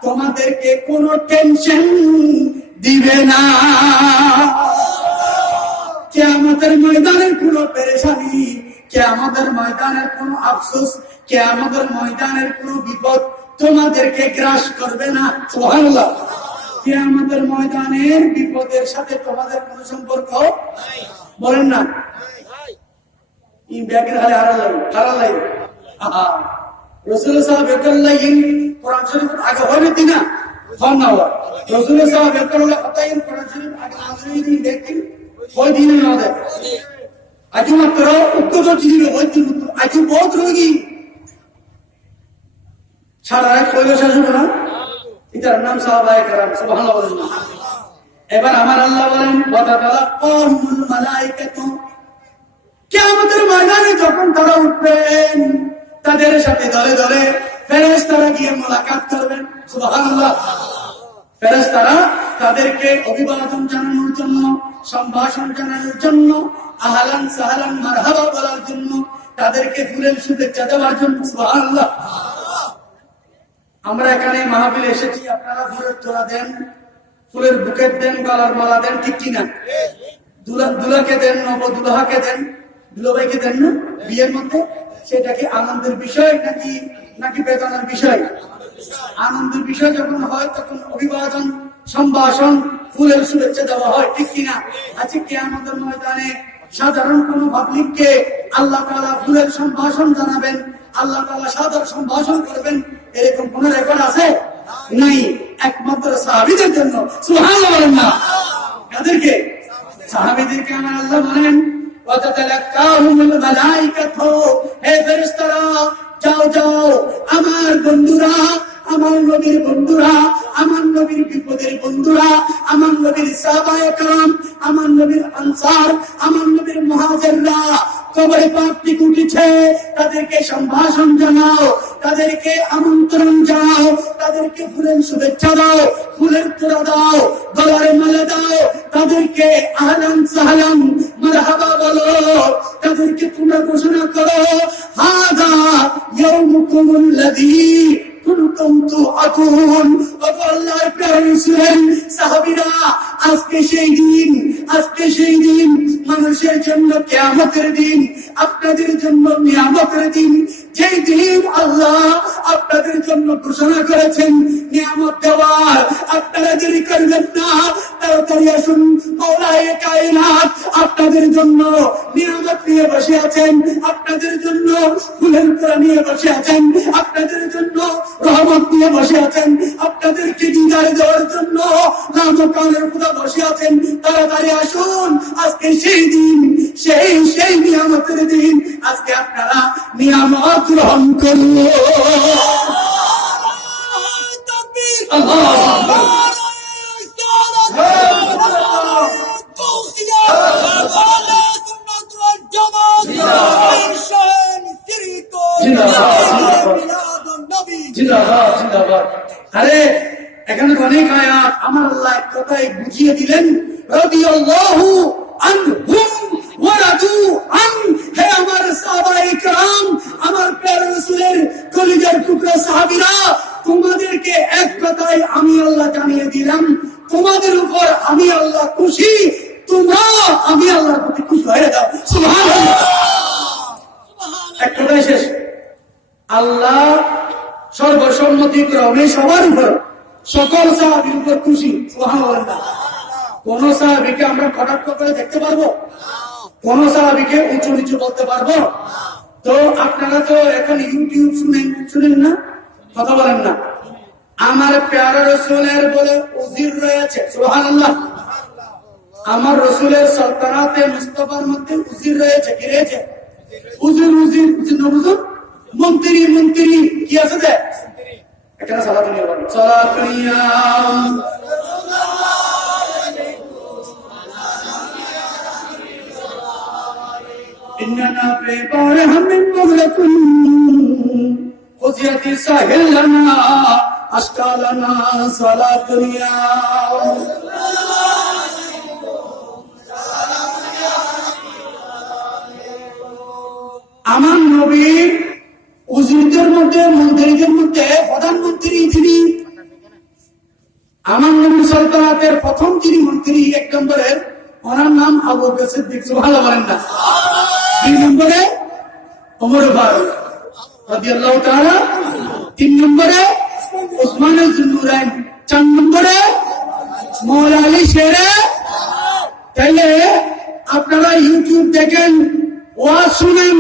তোমাদেরকে কোনো টেনশন দিবে না। কিয়ামতের ময়দানের কোনো পেরেশানি, কিয়ামতের ময়দানের কোনো আফসোস, কিয়ামতের ময়দানের কোনো বিপদ তোমাদেরকে গ্রাস করবে না। সুবহানাল্লাহ। কিয়ামতের ময়দানের বিপদের সাথে তোমাদের কোনো সম্পর্ক বলেন না। এই ব্যাগের হালে হারাল লাই রসুল সাহেব একল্লাইন কোরআন শরীফ আগে হবে কিনা হন না হওয়া রসুল সাহেব একল্লাহ কথাইন কোরআন শরীফ আগে আজরি দেখেন ওই দিনে না দেয় আজ মাত্র উত্তর দিবে ওই দিন আজ বহুত রোগী সারা রাত কইলো শাসন না এটার নাম সাহাবায়ে কেরাম সুবহানাল্লাহ বলেন এবার আমার আল্লাহ বলেন ওয়াতাতালাক্কাহুল মালায়েকাতু কিয়ামতের ময়দানে যখন তারা উঠবেন তাদের সাথে দলে দলে ফেরেশতারা গিয়ে মোলাকাত করবেন সুবহানাল্লাহ ফেরেশতারা তাদেরকে অভিবাদন জানানোর জন্য সম্ভাষণ জানানোর জন্য আহলান সাহলান মারহাবা বলার জন্য তাদেরকে ফুলের শুভেচ্ছা দেওয়ার জন্য সুবহানাল্লাহ আমরা এখানে মাহফিলে এসেছি আপনারা ফুলের তোড়া দেন ফুলের বুকেট দেন গলার মালা দেন ঠিক কিনা দুলাকে দেন নবদুলাহাকে দেন দুলাভাইকে দেন না বিয়ের মধ্যে সেটা কি আনন্দের বিষয় নাকি বেদনার বিষয় আনন্দের বিষয় যখন হয় তখন অভিবাদন সম্ভাষণ ফুলের শুভেচ্ছা দেওয়া হয় ঠিক কিনা আজকে কিয়ামতের ময়দানে সাধারণ কোন পাবলিককে আল্লাহ তাআলা ফুলের সম্ভাষণ জানাবেন আল্লাহ তাআলা সাদর সম্ভাষণ করবেন এরকম কোন রেকর্ড আছে নাই একমাত্র সাহাবীদের জন্য সুবহানাল্লাহ বলেন না কাদেরকে সাহাবীদেরকে আমার আল্লাহ বলেন ওয়াতাতালাক্কাহুল মালায়েকাতু হে ফেরেশতারা যাও যাও আমার বন্ধুরা আমার নবীর বন্ধুরা আমার নবীর বিপদের বন্ধুরা আমার নবীর সাহাবায়ে কেরাম আমার নবীর আনসার আমার নবীর মুহাজিররা কবরে পাক থেকে উঠেছে তাদেরকে সম্ভাষণ জানাও তাদেরকে আমন্ত্রণ জানাও তাদেরকে ফুলের শুভেচ্ছা দাও ফুলের তোড়া দাও গলার মালা দাও তাদেরকে আহলান সাহলান মারহাবা বলো তাদেরকে তোমরা ঘোষণা করো হাযা ইয়াউমুকুমুল্লাযী কুনতুম তুআদুন আল্লাহর প্রিয় রাসূল সাহাবীরা আজকে সেই দিন মানুষের জন্য কিয়ামতের দিন আপনাদের জন্য নিয়ামতের দিন যেই দিন আল্লাহ আপনাদের জন্য ঘোষণা করেছেন নিয়ামত দেওয়ার আপনারা দেরি করবেন না তাড়াতাড়ি আসুন মাওলায়ে কায়নাত আপনাদের জন্য নিয়ামত নিয়ে বসে আছেন আপনাদের জন্য ফুলের তোড়া নিয়ে বসে আছেন আপনাদের জন্য রহমত নিয়ে বসে আছেন আপনাদেরকে দিদার দেওয়ার জন্য নামকানের খোদা বসে আছেন তাড়াতাড়ি আসুন আজকে সেই দিন সেই নিয়ামতের দিন আজকে আপনারা নিয়ামত গ্রহণ করুন আরে এখানে অনেক আয়াত আমার আল্লাহ এক কথায় বুঝিয়ে দিলেন রাদিয়াল্লাহু আনহুম ওয়া রাদু আন হে আমার সাহাবায়ে কেরাম আমার প্রিয় রাসূলের কলিজার টুকরা সাহাবীরা তোমাদেরকে এক কথায় আমি আল্লাহ জানিয়ে দিলাম তোমাদের উপর আমি আল্লাহ খুশি তোমরা আমি আল্লাহর প্রতি খুশি হয়ে যাও সুবহানাল্লাহ এক কথায় শেষ আল্লাহ সর্বসম্মতিক্রমে সবার উপর সকল সাহাবীর উপর খুশি সুবহানাল্লাহ কোন সাহাবীকে আমরা কটাক্ষ করে দেখতে পারবো কোন সাহাবীকে উঁচু নিচু বলতে পারবো তো আপনারা তো এখন ইউটিউব শুনেন না কথা বলেন না আমার প্যারা রসুলের বলে উজির রয়েছে সুবহানাল্লাহ আমার রসুলের সালতানাতে মুস্তাফার মধ্যে উজির রয়েছে কি রয়েছে উজির মন্ত্রী কি আছে দে এখানে সালাত নিয়ে বলেন সালাত নিয়া إننا ببارهم من مغلق خزية ساحل لنا أشكالنا صلاة دنيا আমার নবীর উজিরদের মধ্যে মন্ত্রীদের মধ্যে প্রধানমন্ত্রী যিনি আমার নবীর সালতানাতের প্রথম যিনি মন্ত্রী এক নম্বরের ওনার নাম আবু বকর সিদ্দিক সুবহানাল্লাহ বলেন না দুই নম্বরে ওমর ফারুক রাদিয়াল্লাহু তাআলা তিন নম্বরে ওসমান যুন্নুরাইন চার নম্বরে মওলা আলী শেরে তাইলে আপনারা ইউটিউব দেখেন ওয়াজ শুনেন,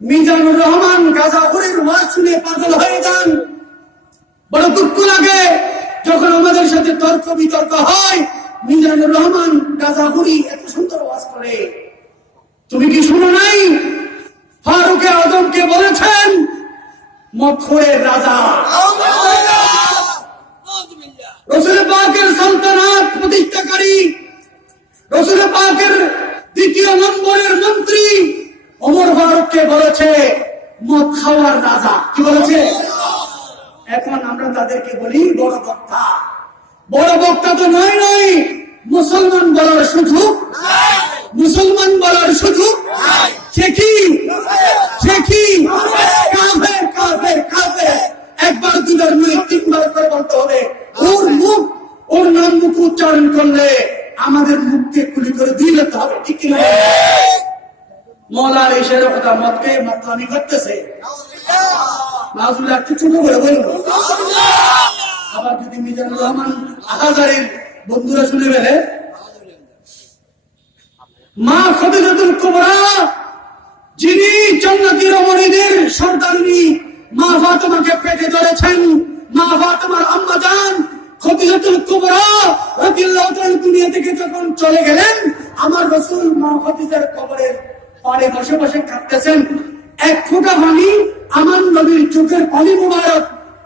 মিজানুর রহমান গাজাপুরের ওয়াজ শুনে পাগল হয়ে যান। বড় দুঃখ লাগে যখন আমাদের সাথে তর্ক বিতর্ক হয়। মিজানুর রহমান গাজাপুরি এত সুন্দর ওয়াজ করে, তুমি কি শুনো নাই? ফারুক আজমকে বলেছেন মদখোরের রাজা, রাসূল পাকের সালতানাত প্রতিষ্ঠাকারী, রাসূল পাকের দ্বিতীয় নম্বরের মন্ত্রী ওমর ফারুককে বলেছে মদ খাওয়ার রাজা। কি বলেছে? এখন আমরা তাদেরকে বলি বড় বক্তা। বড় বক্তা তো নয়, মুসলমান বলার সুযোগ, মুসলমান বলার সুযোগ সে কি? কাফের কাফের কাফের। একবার দুবার নয়, তিনবার করে বলতে হবে। ওর নাম মুখ উচ্চারণ করলে আমাদের মুখকে খুলি করে দিয়ে যেতে হবে। ঠিক কিনা? মৌলার ইশারা কথা মতকে মাতলামি করতেছে। নাউজুবিল্লাহ একটু ছোট করে বলবো। আবার যদি মিজানুর রহমান আহাজারের বন্ধুরা শুনে ফেলে, মা খাদিজাতুল কুবরা যিনি জান্নাতি রমণীদের সন্তানী মা ফাতেমাকে পেটে ধরেছেন, মা ফাতেমার আম্মা জান খাদিজাতুল কুবরা রাদিয়াল্লাহু তাআলা দুনিয়া থেকে যখন চলে গেলেন, আমার রাসূল মা খাদিজার কবরের পাড়ে বসে বসে কাঁদতেছেন। এক ফোঁটা পানি আমার নবীর চোখের পানি মুবারক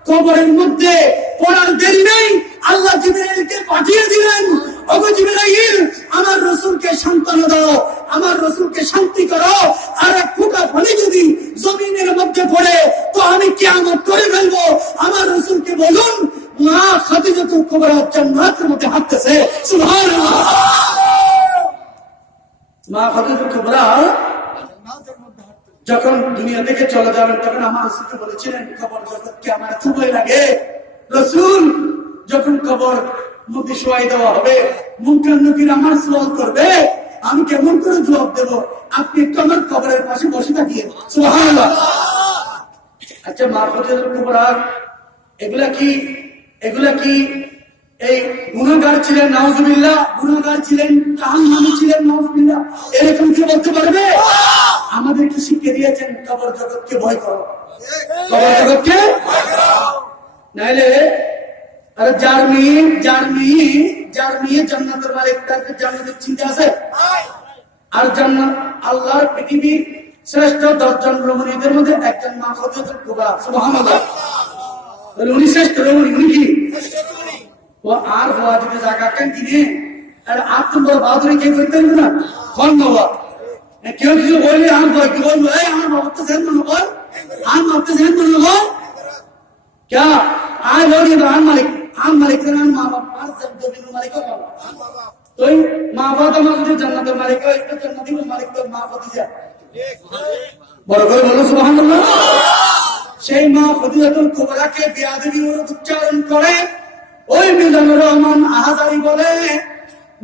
কবরের মধ্যে পড়ার দেরি নেই, আল্লাহ জিবরাইলকে পাঠিয়ে দিলেন, ওগো জিবরাইল আমার রাসূলকে সান্ত্বনা দাও, আমার রাসূলকে শান্তি করো। আর এক ফোঁটা পানি যদি জমিনের মধ্যে পড়ে তো আমি কিয়ামত করে ফেলবো। আমার রাসূলকে বলুন মা খাদিজাতুল কুবরা জান্নাতের মধ্যে হাঁটতেছে। সুবহানাল্লাহ। মা খাদিজাতুল কুবরা যখন দুনিয়া থেকে চলে যাবেন তখন আমার রাসূলকে বলেছিলেন কবর জগৎকে আমার খুব ভয় লাগে। রাসূল যখন কবর মধ্যে শোয়াই দেওয়া হবে, মুনকার নকির আমার সওয়াল করবে, আমি কেমন করে জবাব দেব? আপনি একটু আমার কবরের পাশে বসে থাকিয়ে। সুবহানাল্লাহ। আচ্ছা, মা খাদিজাতুল কুবরা এগুলা কি এই গুনাহগার ছিলেন? নাউজুবিল্লাহ। গুনাহগার ছিলেন, জাহান্নামী ছিলেন, নাউজুবিল্লাহ। এরকম কি বলতে পারবে? আমাদেরকে শিখিয়ে দিয়েছেন কবর জগৎকে ভয় করো, কবর জগৎকে নাইলে আরে যার মেয়ে জান্নাতের মালিক, তাকে জান্নাতের চিন্তা আছে? আর জান্নাত আল্লাহর পৃথিবীর শ্রেষ্ঠ 10 জন রমণীদের মধ্যে একজন মা খাদিজাতুল কুবরা। সুবহানাল্লাহ। উনি শ্রেষ্ঠ রমণী, উনি কি? ও আর হওয়া যদি জায়গা কেন কিনে আর আপ তোমরা বাহাদুরি কে করতে পারবে না? কোন বাবা কেউ কিছু বললে আম ভয় কি বলবো? এই আমার বাবা তো সেন মনে কর, আম ভাবতে সেন মনে কর क्या आज लोग ये आम मालिक से मা বাবা जमीन मालिक को तो माँ बाप तो मालिक जन्नत मालिक को एक जन्नती मालिक तो माँ खदीजा বড় করে বলো সুবহানাল্লাহ। সেই মা খাদিজাতুল কুবরাকে বেয়াদবি উচ্চারণ করে ওই মিজানুর রহমান আহাজারি বলে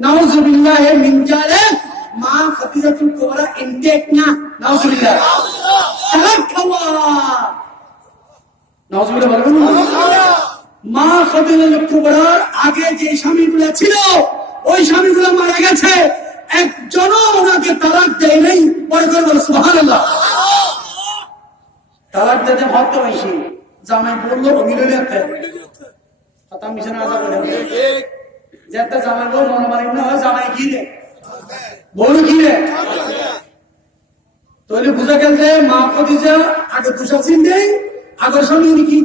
নাউজুবিল্লাহ মিন জালিক, মা খাদিজাতুল কুবরা ইনটেক না। নাউজুবিল্লাহ। নাউজুবিল্লাহ বলবেন না। মা খাদিজাতুল কুবরার আগে যে স্বামীগুলো ছিল ওই স্বামীগুলো মারা গেছে, একজনও ওনাকে তালাক দেয় নাই। বড় করে বলো সুবহানাল্লাহ। তালাক দিতে হতো বেশি, জামাই বললো অভিনয় কথা মিশনে আসা বলে যেটা জামাই বউ মনে মারি না হয় জামাই ঘিরে বড় ঘিরে তাহলে বুঝা গেল যে মা খাদিজা আগে দুশাসিন দেয় আগের স্বামী উনি কি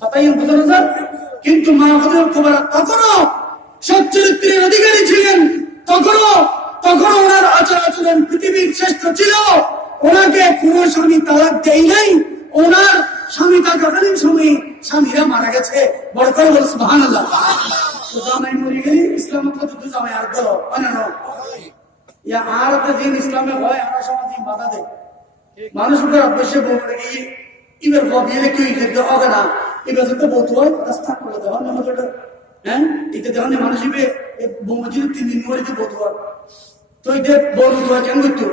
কথাই বুঝানো যায়। কিন্তু মা খাদিজাতুল কুবরা তখনও সচ্চরিত্রের অধিকারী ছিলেন, তখনও ওনার আচার আচরণ পৃথিবীর শ্রেষ্ঠ ছিল। ওনাকে কোন স্বামী তালাক দেয় নাই, ওনার স্বামী থাকাকালীন সময় স্বামীরা মারা গেছে। বড় করে বল সুবহানাল্লাহ। জামাই মরে গেলে ইসলামের কত জামাই আর গেল ইয়া আর দিন ইসলামে হয় আমরা সমাজে বাধা দেয় মানুষ উপর অবশ্যই বউ মরে গিয়ে এবার বিয়ে কেউ যেতে হবে না, এবার তো বলতে হয় রাস্তা করে দেওয়া না। হ্যাঁ এটা দেখুন মানুষ বৌমজি 3 দিন মরে যে বলতে হয় তো এটা বউ হয় কেন করতো?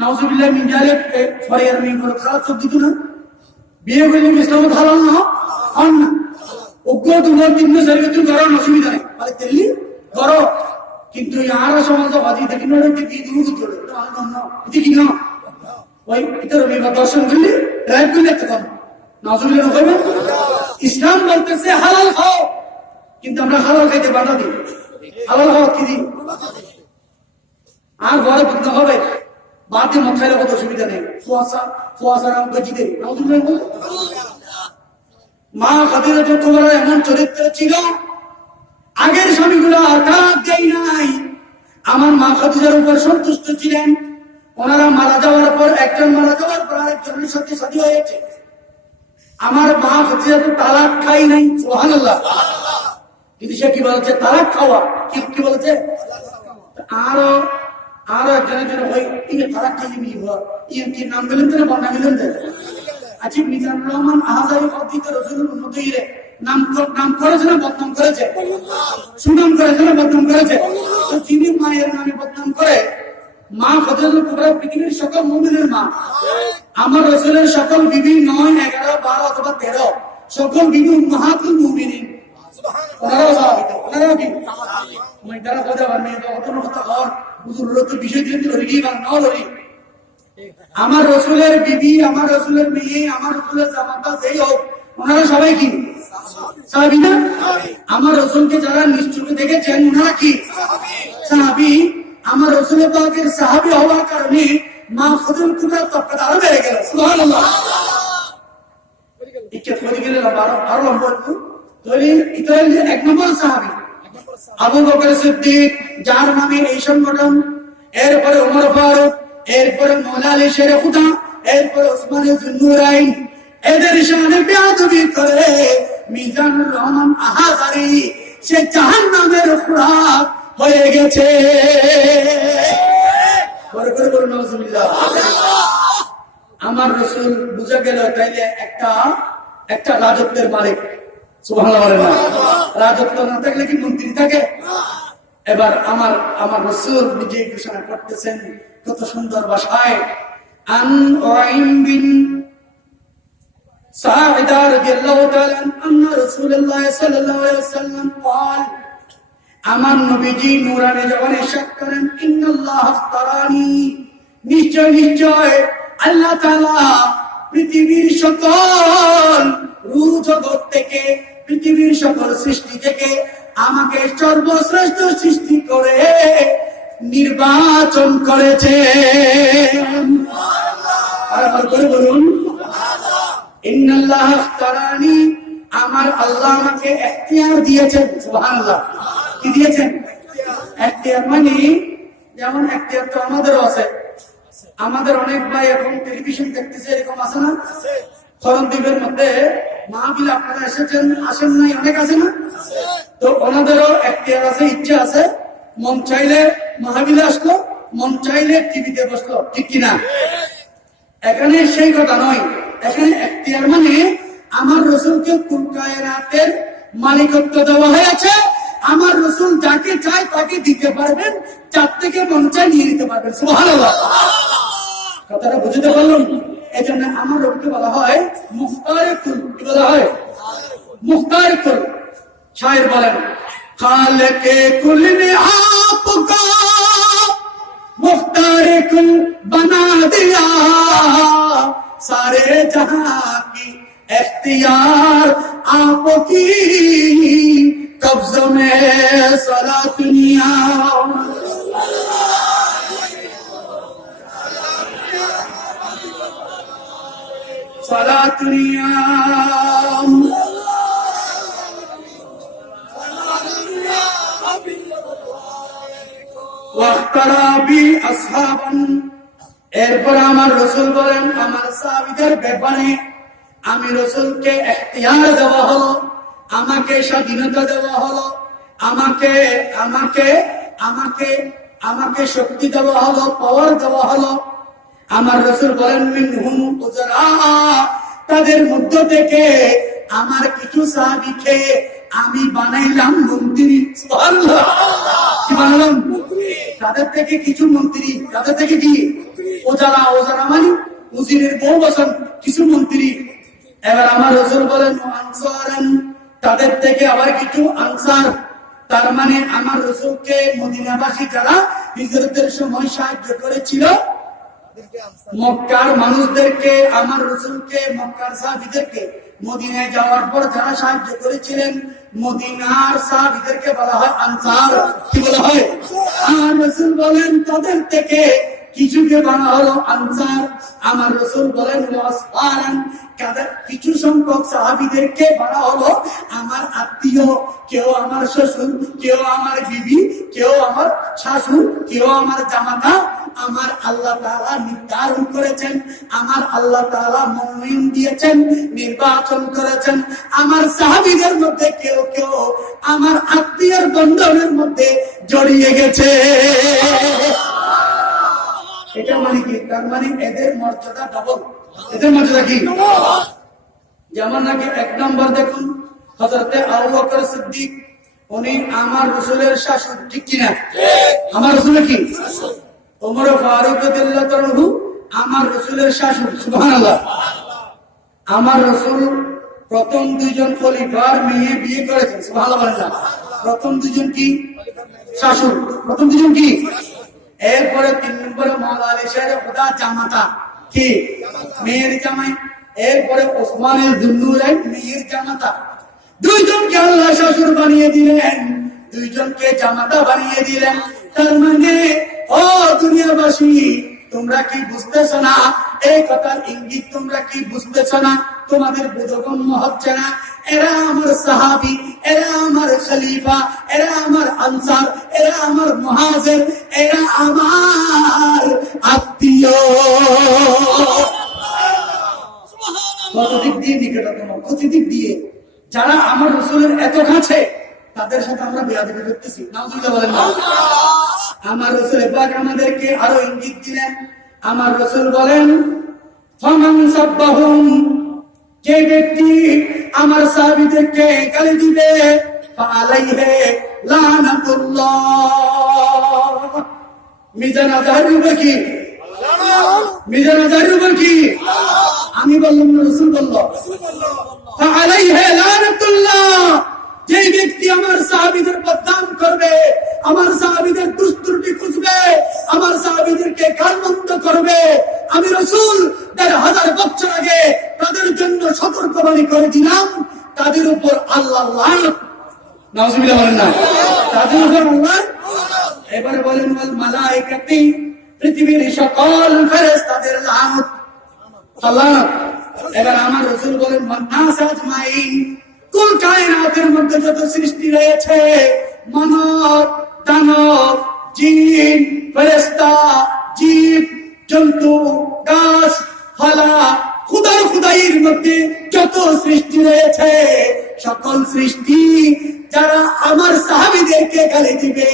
নাউজুবিল্লাহ মিন জালিক ফরিয়ার মিন করে খারাপ চোখ দিত না। বিয়ে করলে ইসলামে ভালো না হন না। অজ্ঞ তোমার 3 শরীয়তের করো অসুবিধা নেই, মানে তেলি করো, কিন্তু ইয়ারা সমাজে বাজি দেখি না কি দুধ চলে দেখি না ওই ইতর বিবাহ দর্শন করলে রায় করলে তখন নাজুবিল্লাহ হবে। ইসলাম বলতেছে হালাল খাও, কিন্তু আমরা হালাল খাইতে বাধা দিই। হালাল খাওয়া কি দিই আর ঘরে বন্ধ হবে বাদে মত খাইলে কত অসুবিধা নেই। ফুয়াশা নাম গজিতে নাজুবিল্লাহ। মা খাদিজাতুল কুবরা এমন চরিত্র ছিল, আগের স্বামীগুলো আঘাত দেয় নাই, আমার মা খাদিজার উপর সন্তুষ্ট ছিলেন। ওনারা মারা যাওয়ার পর একজন মারা যাওয়ার পর আরেকজনের সাথে শাদী হয়েছে। আমার মা খাদিজা তো তালাক খাই নাই, সুবহানাল্লাহ। কিন্তু সে কি বলেছে? তালাক খাওয়া। কি বলেছে? আরো একজনের জন্য ওই তালাক খাইয়ে নিয়ে কি নাম দিলেন তো বর্ণা দিলেন। আচ্ছা, মিজানুর রহমান আহাজারি অদ্বিত রসুলের উন্নতি নাম করেছে না বদনাম করেছে? সুনাম করেছে না বদনাম করেছে? যিনি মায়ের নামে বদনাম করে, মা খাদিজাতুল কুবরা পৃথিবীর সকল মুমিনের মা। আমার রাসূলের সকল বিবি 9, 11, 12 অথবা 13 সকল বিবি উম্মাহাতুল মুমিনিন। ওনারাও সাহাবী, ওনারাও কি মই তারা কথা বলবে তো অত কথা আর হুজুরত বিষয় দিয়ে লড়ি বা না লড়ি। আমার রাসূলের বিবি, আমার রাসূলের মেয়ে, আমার রাসূলের জামাতা যেই হোক, ওনারা সবাই কি সাহাবী না? আমার রাসূলকে যারা নিশ্চয়ই দেখেছেন ওনারা কি সাহাবী। আমার রাসূল পাকের সাহাবী হওয়ার কারণে মা খাদিজাতুল কুবরার তকত আরো বেড়ে গেল, সুবহানাল্লাহ। ইজ্জত হয়ে গেল আরো লম্বা তাহলে ইতাল এক নম্বর সাহাবী আবু বকর সিদ্দিক, যার নামে এই সংগঠন। এরপরে ওমর ফারুক, এরপরে মওলা আলী শের খুদা, এরপরে ওসমান যুন্নুরাইন। এদের শানে বেয়াদবি করে মিজানুর রহমান আহাজারি সে জাহান্নামের খোরাক হয়ে গেছে। বড় করে বলুন নাউজুবিল্লাহ। আমার রাসূল বুঝা গেল তাইলে একটা রাজত্বের মালিক, সুবহানাল্লাহ বলেন না? রাজত্ব না থাকলে কি মন্ত্রী থাকে? এবার আমার রাসূল নিজে ঘোষণা করতেছেন কত সুন্দর ভাষায়, আন উইম বিন সাঈদা রাদিয়াল্লাহু তাআলা আন্না রাসূলুল্লাহ সাল্লাল্লাহু আলাইহি ওয়াসাল্লাম قال, আমার নবীজি নূরানি জবানে ইরশাদ করেন, ইন্নাল্লাহ আখতারানি, নিশ্চয় আল্লাহ তাআলা পৃথিবীর সকল রূহ জগৎ থেকে, পৃথিবীর সকল সৃষ্টি থেকে আমাকে সর্বশ্রেষ্ঠ সৃষ্টি করে নির্বাচন করেছে। আরেকবার করে বলুন, ইন্নাল্লাহ আখতারানি, আমার আল্লাহ আমাকে এখতিয়ার দিয়েছেন, সুবহানাল্লাহ। কি দিয়েছেন? এখতিয়ার। মানে যেমন এখতিয়ার তো আমাদেরও আছে। আমাদের অনেক ভাই এখন টেলিভিশন দেখতেছে, এরকম আছে না? করণদ্বীপের মধ্যে মাহফিল আপনারা এসেছেন, আসেন নাই, অনেক আছে না? তো ওনাদেরও এখতিয়ার আছে, ইচ্ছা আছে। মন চাইলে মাহফিলে আসলো, মন চাইলে টিভিতে বসলো, ঠিক কিনা? এখানে সেই কথা নয়। এখানে এখতিয়ার মানে আমার রাসূলকে কুল কায়নাতের মালিকত্ব দেওয়া হয়েছে। আমার রাসূল যাকে চায় তাকে দিতে পারবেন, যার থেকে মন চায় নিয়ে নিতে পারবেন, সুবহানাল্লাহ। কথাটা বুঝতে পারলাম? এই জন্য আমার রবকে বলা হয় মুখতারে কুল। কি বলা হয়? মুখতারে কুল। শায়ের বলেন, খালেকে কুল নে আপকা মুখতারে কুল বানা দিয়া, सारे जहां की इख्तियार आपकी, कब्ज़ में सारा दुनिया। सारा दुनिया वक्तराबी असहाबन। এরপর আমার রাসূল বলেন, আমার সাহাবীদের ব্যাপারে আমি রাসূলকে ইখতিয়ার দেওয়া হলো, আমাকে স্বাধীনতা দেওয়া হলো, আমাকে আমাকে আমাকে আমাকে শক্তি দেওয়া হলো, পাওয়ার দেওয়া হলো। আমার রাসূল বলেন, মিনহুম উজরা, তাদের মধ্য থেকে আমার কিছু সাহাবীকে আমি বানাইলাম মন্ত্রী, সুবহানাল্লাহ। কি বানালাম? তাদের থেকে কিছু মন্ত্রী, তাদের থেকে কি ওজারা, ওজারা মানে উজিরের বহু বছর কিছু মন্ত্রী। এবার আমার রাসূল বলেন, আনসারান, তাদের থেকে আবার কিছু আনসার, তার মানে আমার রাসূলকে মদিনাবাসী যারা হিজরতের সময় সাহায্য করেছিল, মক্কার মানুষদেরকে, আমার রাসূলকে, মক্কার সাহাবীদেরকে মদিনায় যাওয়ার পর যারা সাহায্য করেছিলেন, মদিনার সাহাবীদেরকে বলা হয় আনসার। কি বলা হয়? আর রাসূল বলেন তাদের থেকে কিছুকে বলা হলো আনসার। আমার রাসূল বলেন ওয়াসফারান, কিছু সংখ্যক সাহাবীদেরকে বলা হলো আমার আত্মীয়, কেউ আমার শ্বশুর, কেউ আমার বিবি, কেউ আমার শাশুড়, কেউ আমার জামাতা। আমার আল্লাহ তাআলা নির্ধারণ করেছেন, আমার আল্লাহ তাআলা মনোনয়ন দিয়েছেন, নির্বাচন করেছেন। আমার সাহাবীদের মধ্যে কেউ কেউ আমার আত্মীয়ের বন্ধনের মধ্যে জড়িয়ে গেছে। এটা মানে কি? তার মানে এদের মর্যাদা ডবল। এদের মর্যাদা কি? যেমন নাকি 1 নম্বর দেখুন, হযরতে আবু বকর সিদ্দিক, উনি আমার রাসূলের শাশুড়ি, ঠিক কিনা? আমার রাসূলের কি? ওমর ফারুক রাদিয়াল্লাহু তাআলা আমার রাসূলের শাশুড়ি। সুবহানাল্লাহ। আমার রাসূল প্রথম দুইজন খলিফার মেয়ে বিয়ে করেছেন। সুবহানাল্লাহ। প্রথম দুইজন কি? শাশুড়ি। প্রথম দুইজন কি? এরপরে 3 নম্বরে মাওলা আলী শাহের খোদা জামাতা, কি? মেয়ের জামাই। এরপরে ওসমানের দুন্নুরাইন মেয়ের জামাতা। দুইজনকে আল্লাহ শাশুড় বানিয়ে দিলেন, দুইজনকে জামাতা বানিয়ে দিলেন। তার মানে ও দুনিয়াবাসী, তোমরা কি বুঝতেছ না? এই কথার ইঙ্গিত তোমরা কি বুঝতেছ না? তোমাদের বোধগম্য হচ্ছে না? এরা আমার সাহাবী, এরা আমার খলিফা, এরা আমার আনসার, এরা আমার মুহাজির, এরা আমার আত্মীয়। কত দিক দিয়ে নিকটতম, কত দিক দিয়ে। যারা আমার রাসূলের এত কাছে, তাদের সাথে আমরা বেয়াদবি করতেছি। নাউজুবিল্লাহ বলেন না? আমার রাসূল পাক আমাদেরকে আরো ইঙ্গিত দিলেন। আমার রাসূল বলেন ফামান সাব্বাহুম, যে ব্যক্তি আমার সাহাবীদেরকে গালি দিবে, ফাআলাইহি লানাতুল্লাহ। মিজান আজহারের উপর কি? মিজান আজহারের উপর কি? আমি বললাম না, রাসূল বলল। ফাআলাইহি লানাতুল্লাহ। যে ব্যক্তি আমার সাহাবীদের বদনাম করবে, আমার সাহাবীদের দুষ্ত্রুটি খুঁজবে, আমার সাহাবীদেরকে গালমন্দ করবে, আমি রাসূল ১,৫০০ বছর আগে তাদের জন্য সতর্কবাণী করে দিলাম, তাদের উপর আল্লাহ লানত। নাউজুবিল্লাহ বলেন না? তাদের উপর আল্লাহ। এবারে বলেন ওয়াল মালায়েকাতি, পৃথিবীর সকল ফেরেশতাদের লানত, আল্লাহ। এবার আমার রাসূল বলেন ওয়ান্নাস আজমাইন, কুল কায়নাতের মধ্যে যত সৃষ্টি রয়েছে, মানব, দানব, জিন, ফেরেশতা, জীব জন্তু, গাছ, ফলা, খুদার খুদাইর মধ্যে যত সৃষ্টি রয়েছে, সকল সৃষ্টি যারা আমার সাহাবীদেরকে গালি দিবে,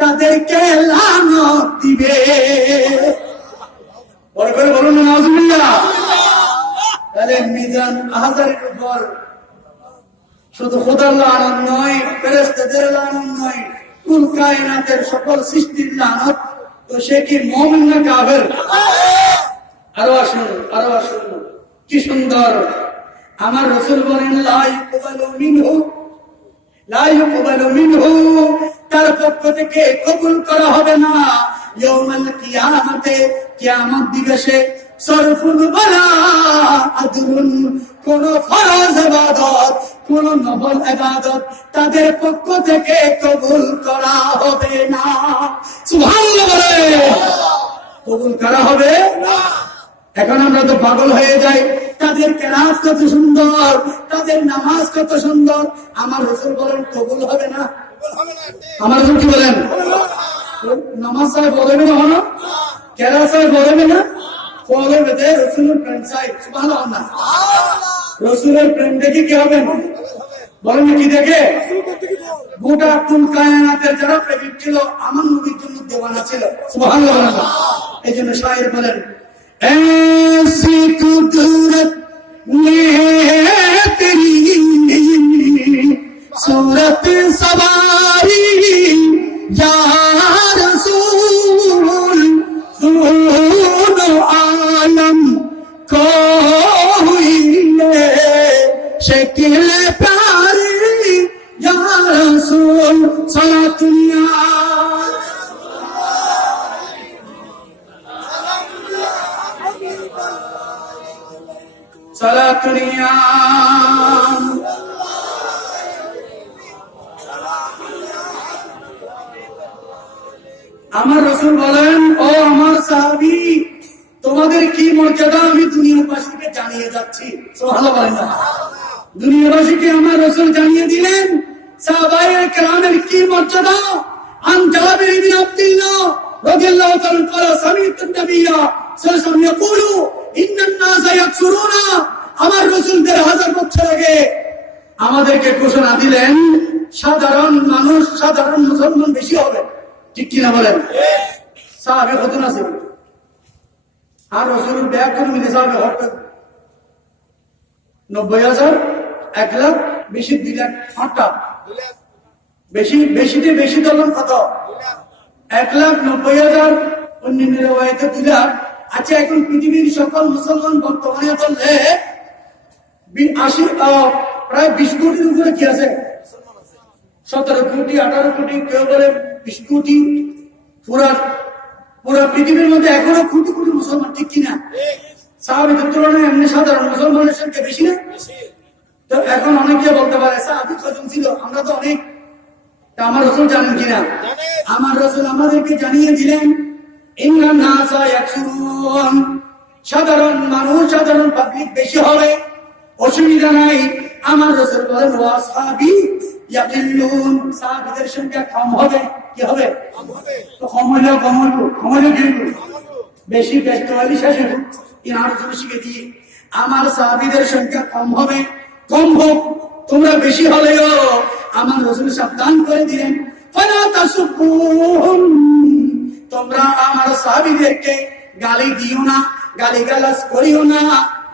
তাদেরকে লানত দিবে। বড় করে বলুন নাউজুবিল্লাহ। তাহলে মিজান আজহারের উপর শুধু খোদার লানত নয়, ফেরেশতাদের লানত নয়, কুল কায়নাতের সকল সৃষ্টির লানত। তো সে কি মুমিন না কাফের? আরো আসুন, আরো আসুন, কি সুন্দর। আমার রাসূল বলেন লা ইকবালু মিনহু, লা ইকবালু মিনহু, তার পক্ষ থেকে কবুল করা হবে না ইয়াউমাল কিয়ামতে, কিয়ামত দিবসে। সরফুল ওয়ালা আদলুন, কোন ফরজ ইবাদত, কোন নফল ইবাদত তাদের পক্ষ থেকে কবুল করা হবে না। সুবহানাল্লাহ বলে কবুল করা হবে না। এখন আমরা তো পাগল হয়ে যাই, তাদের কেরাত কত সুন্দর, তাদের নামাজ কত সুন্দর। আমার রাসূল বলেন কবুল হবে না। আমার রাসূল কি বলেন? নামাজ সাহেব বলবে না, হলো কেরাত সাহেব বলবে না, বলবে যে রাসূলের প্রেম সাহেব। সুবহানাল্লাহ। রাসূলের প্রেম দেখে কি হবে? বলেন কি দেখে? গোটা কুল কায়নাতের যারা প্রেমিক ছিল, আমার নবীর জন্য দেওয়ানা ছিল। সুবহানাল্লাহ। এই জন্য শায়ের বলেন ऐसी कुदरत में तेरी सूरत सवारी या रसूल, दोनों आलम को हुई शक्ल प्यारी या रसूल সালাতুনিয়া আমার রাসূল বলেন, ও আমার সাহাবী, তোমাদের কি মর্যাদা আমি দুনিয়াবাসীকে জানিয়ে যাচ্ছি। সুবহানাল্লাহ বলেন না? দুনিয়াবাসীকে আমার রাসূল জানিয়ে দিলেন সাহাবায়ে কেরামের কি মর্যাদা। আন জাবির ইবনে আব্দুল্লাহ রাদিয়াল্লাহু তাআলা قال سمعت النبي صلى الله عليه وسلم يقول ان الناس يكثرون। আমার রাসূল ১৫০০ বছর আগে আমাদেরকে ঘোষণা দিলেন সাধারণ মানুষ, সাধারণ মুসলমান বেশি হবে। ঠিক কিনা বলেন? সাহাবে কত আছে? আর রাসূল ব্যাগ করে মিলে সাহাবে হক ৯০,০০০, ১,০০,০০০, বেশি ২,০০,০০০ ফাটা, বেশিতে বেশি দলন কত? ১,৯০,০০০, অন্যান্য রিওয়ায়াতে ২,০০,০০০। আচ্ছা, এখন পৃথিবীর সকল মুসলমান বর্তমানে বললে প্রায় ২০ কোটির উপরে কি আছে? ১৭ কোটি, ১৮ কোটি, কেউ বলে ২০ কোটি। পুরা পৃথিবীর মধ্যে এখনো কোটি কোটি মুসলমান। ঠিক কিনা? সাহাবীদের তুলনায় এমনি সাধারণ মুসলমানের সংখ্যা বেশি না? তো এখন অনেকে বলতে পারে সাহাবী কজন ছিল, আমরা তো অনেক। তা আমার রাসূল জানেন কিনা? আমার রাসূল আমাদেরকে জানিয়ে দিলেন ইন্নান নাসা ইয়াকসুরুন, সাধারণ মানুষ, সাধারণ পাবলিক বেশি হবে, অসুবিধা নাই। আমার রাসূল বলেন ওয়া আসহাবী ইয়াকিল্লুন, সাহাবীদের সংখ্যা কম হবে। কি হবে? তো কম হইলে বেশি ব্যস্ত হলে শেষ হবে। আরো শিখে দিয়ে আমার সাহাবীদের সংখ্যা কম হবে, কম হোক, তোমরা বেশি হলেও আমার রাসূল সাবধান করে দিলেন ফালা তাসুবুহুম, তোমরা আমার সাহাবীদেরকে গালি দিও না, গালিগালাজ করিও না।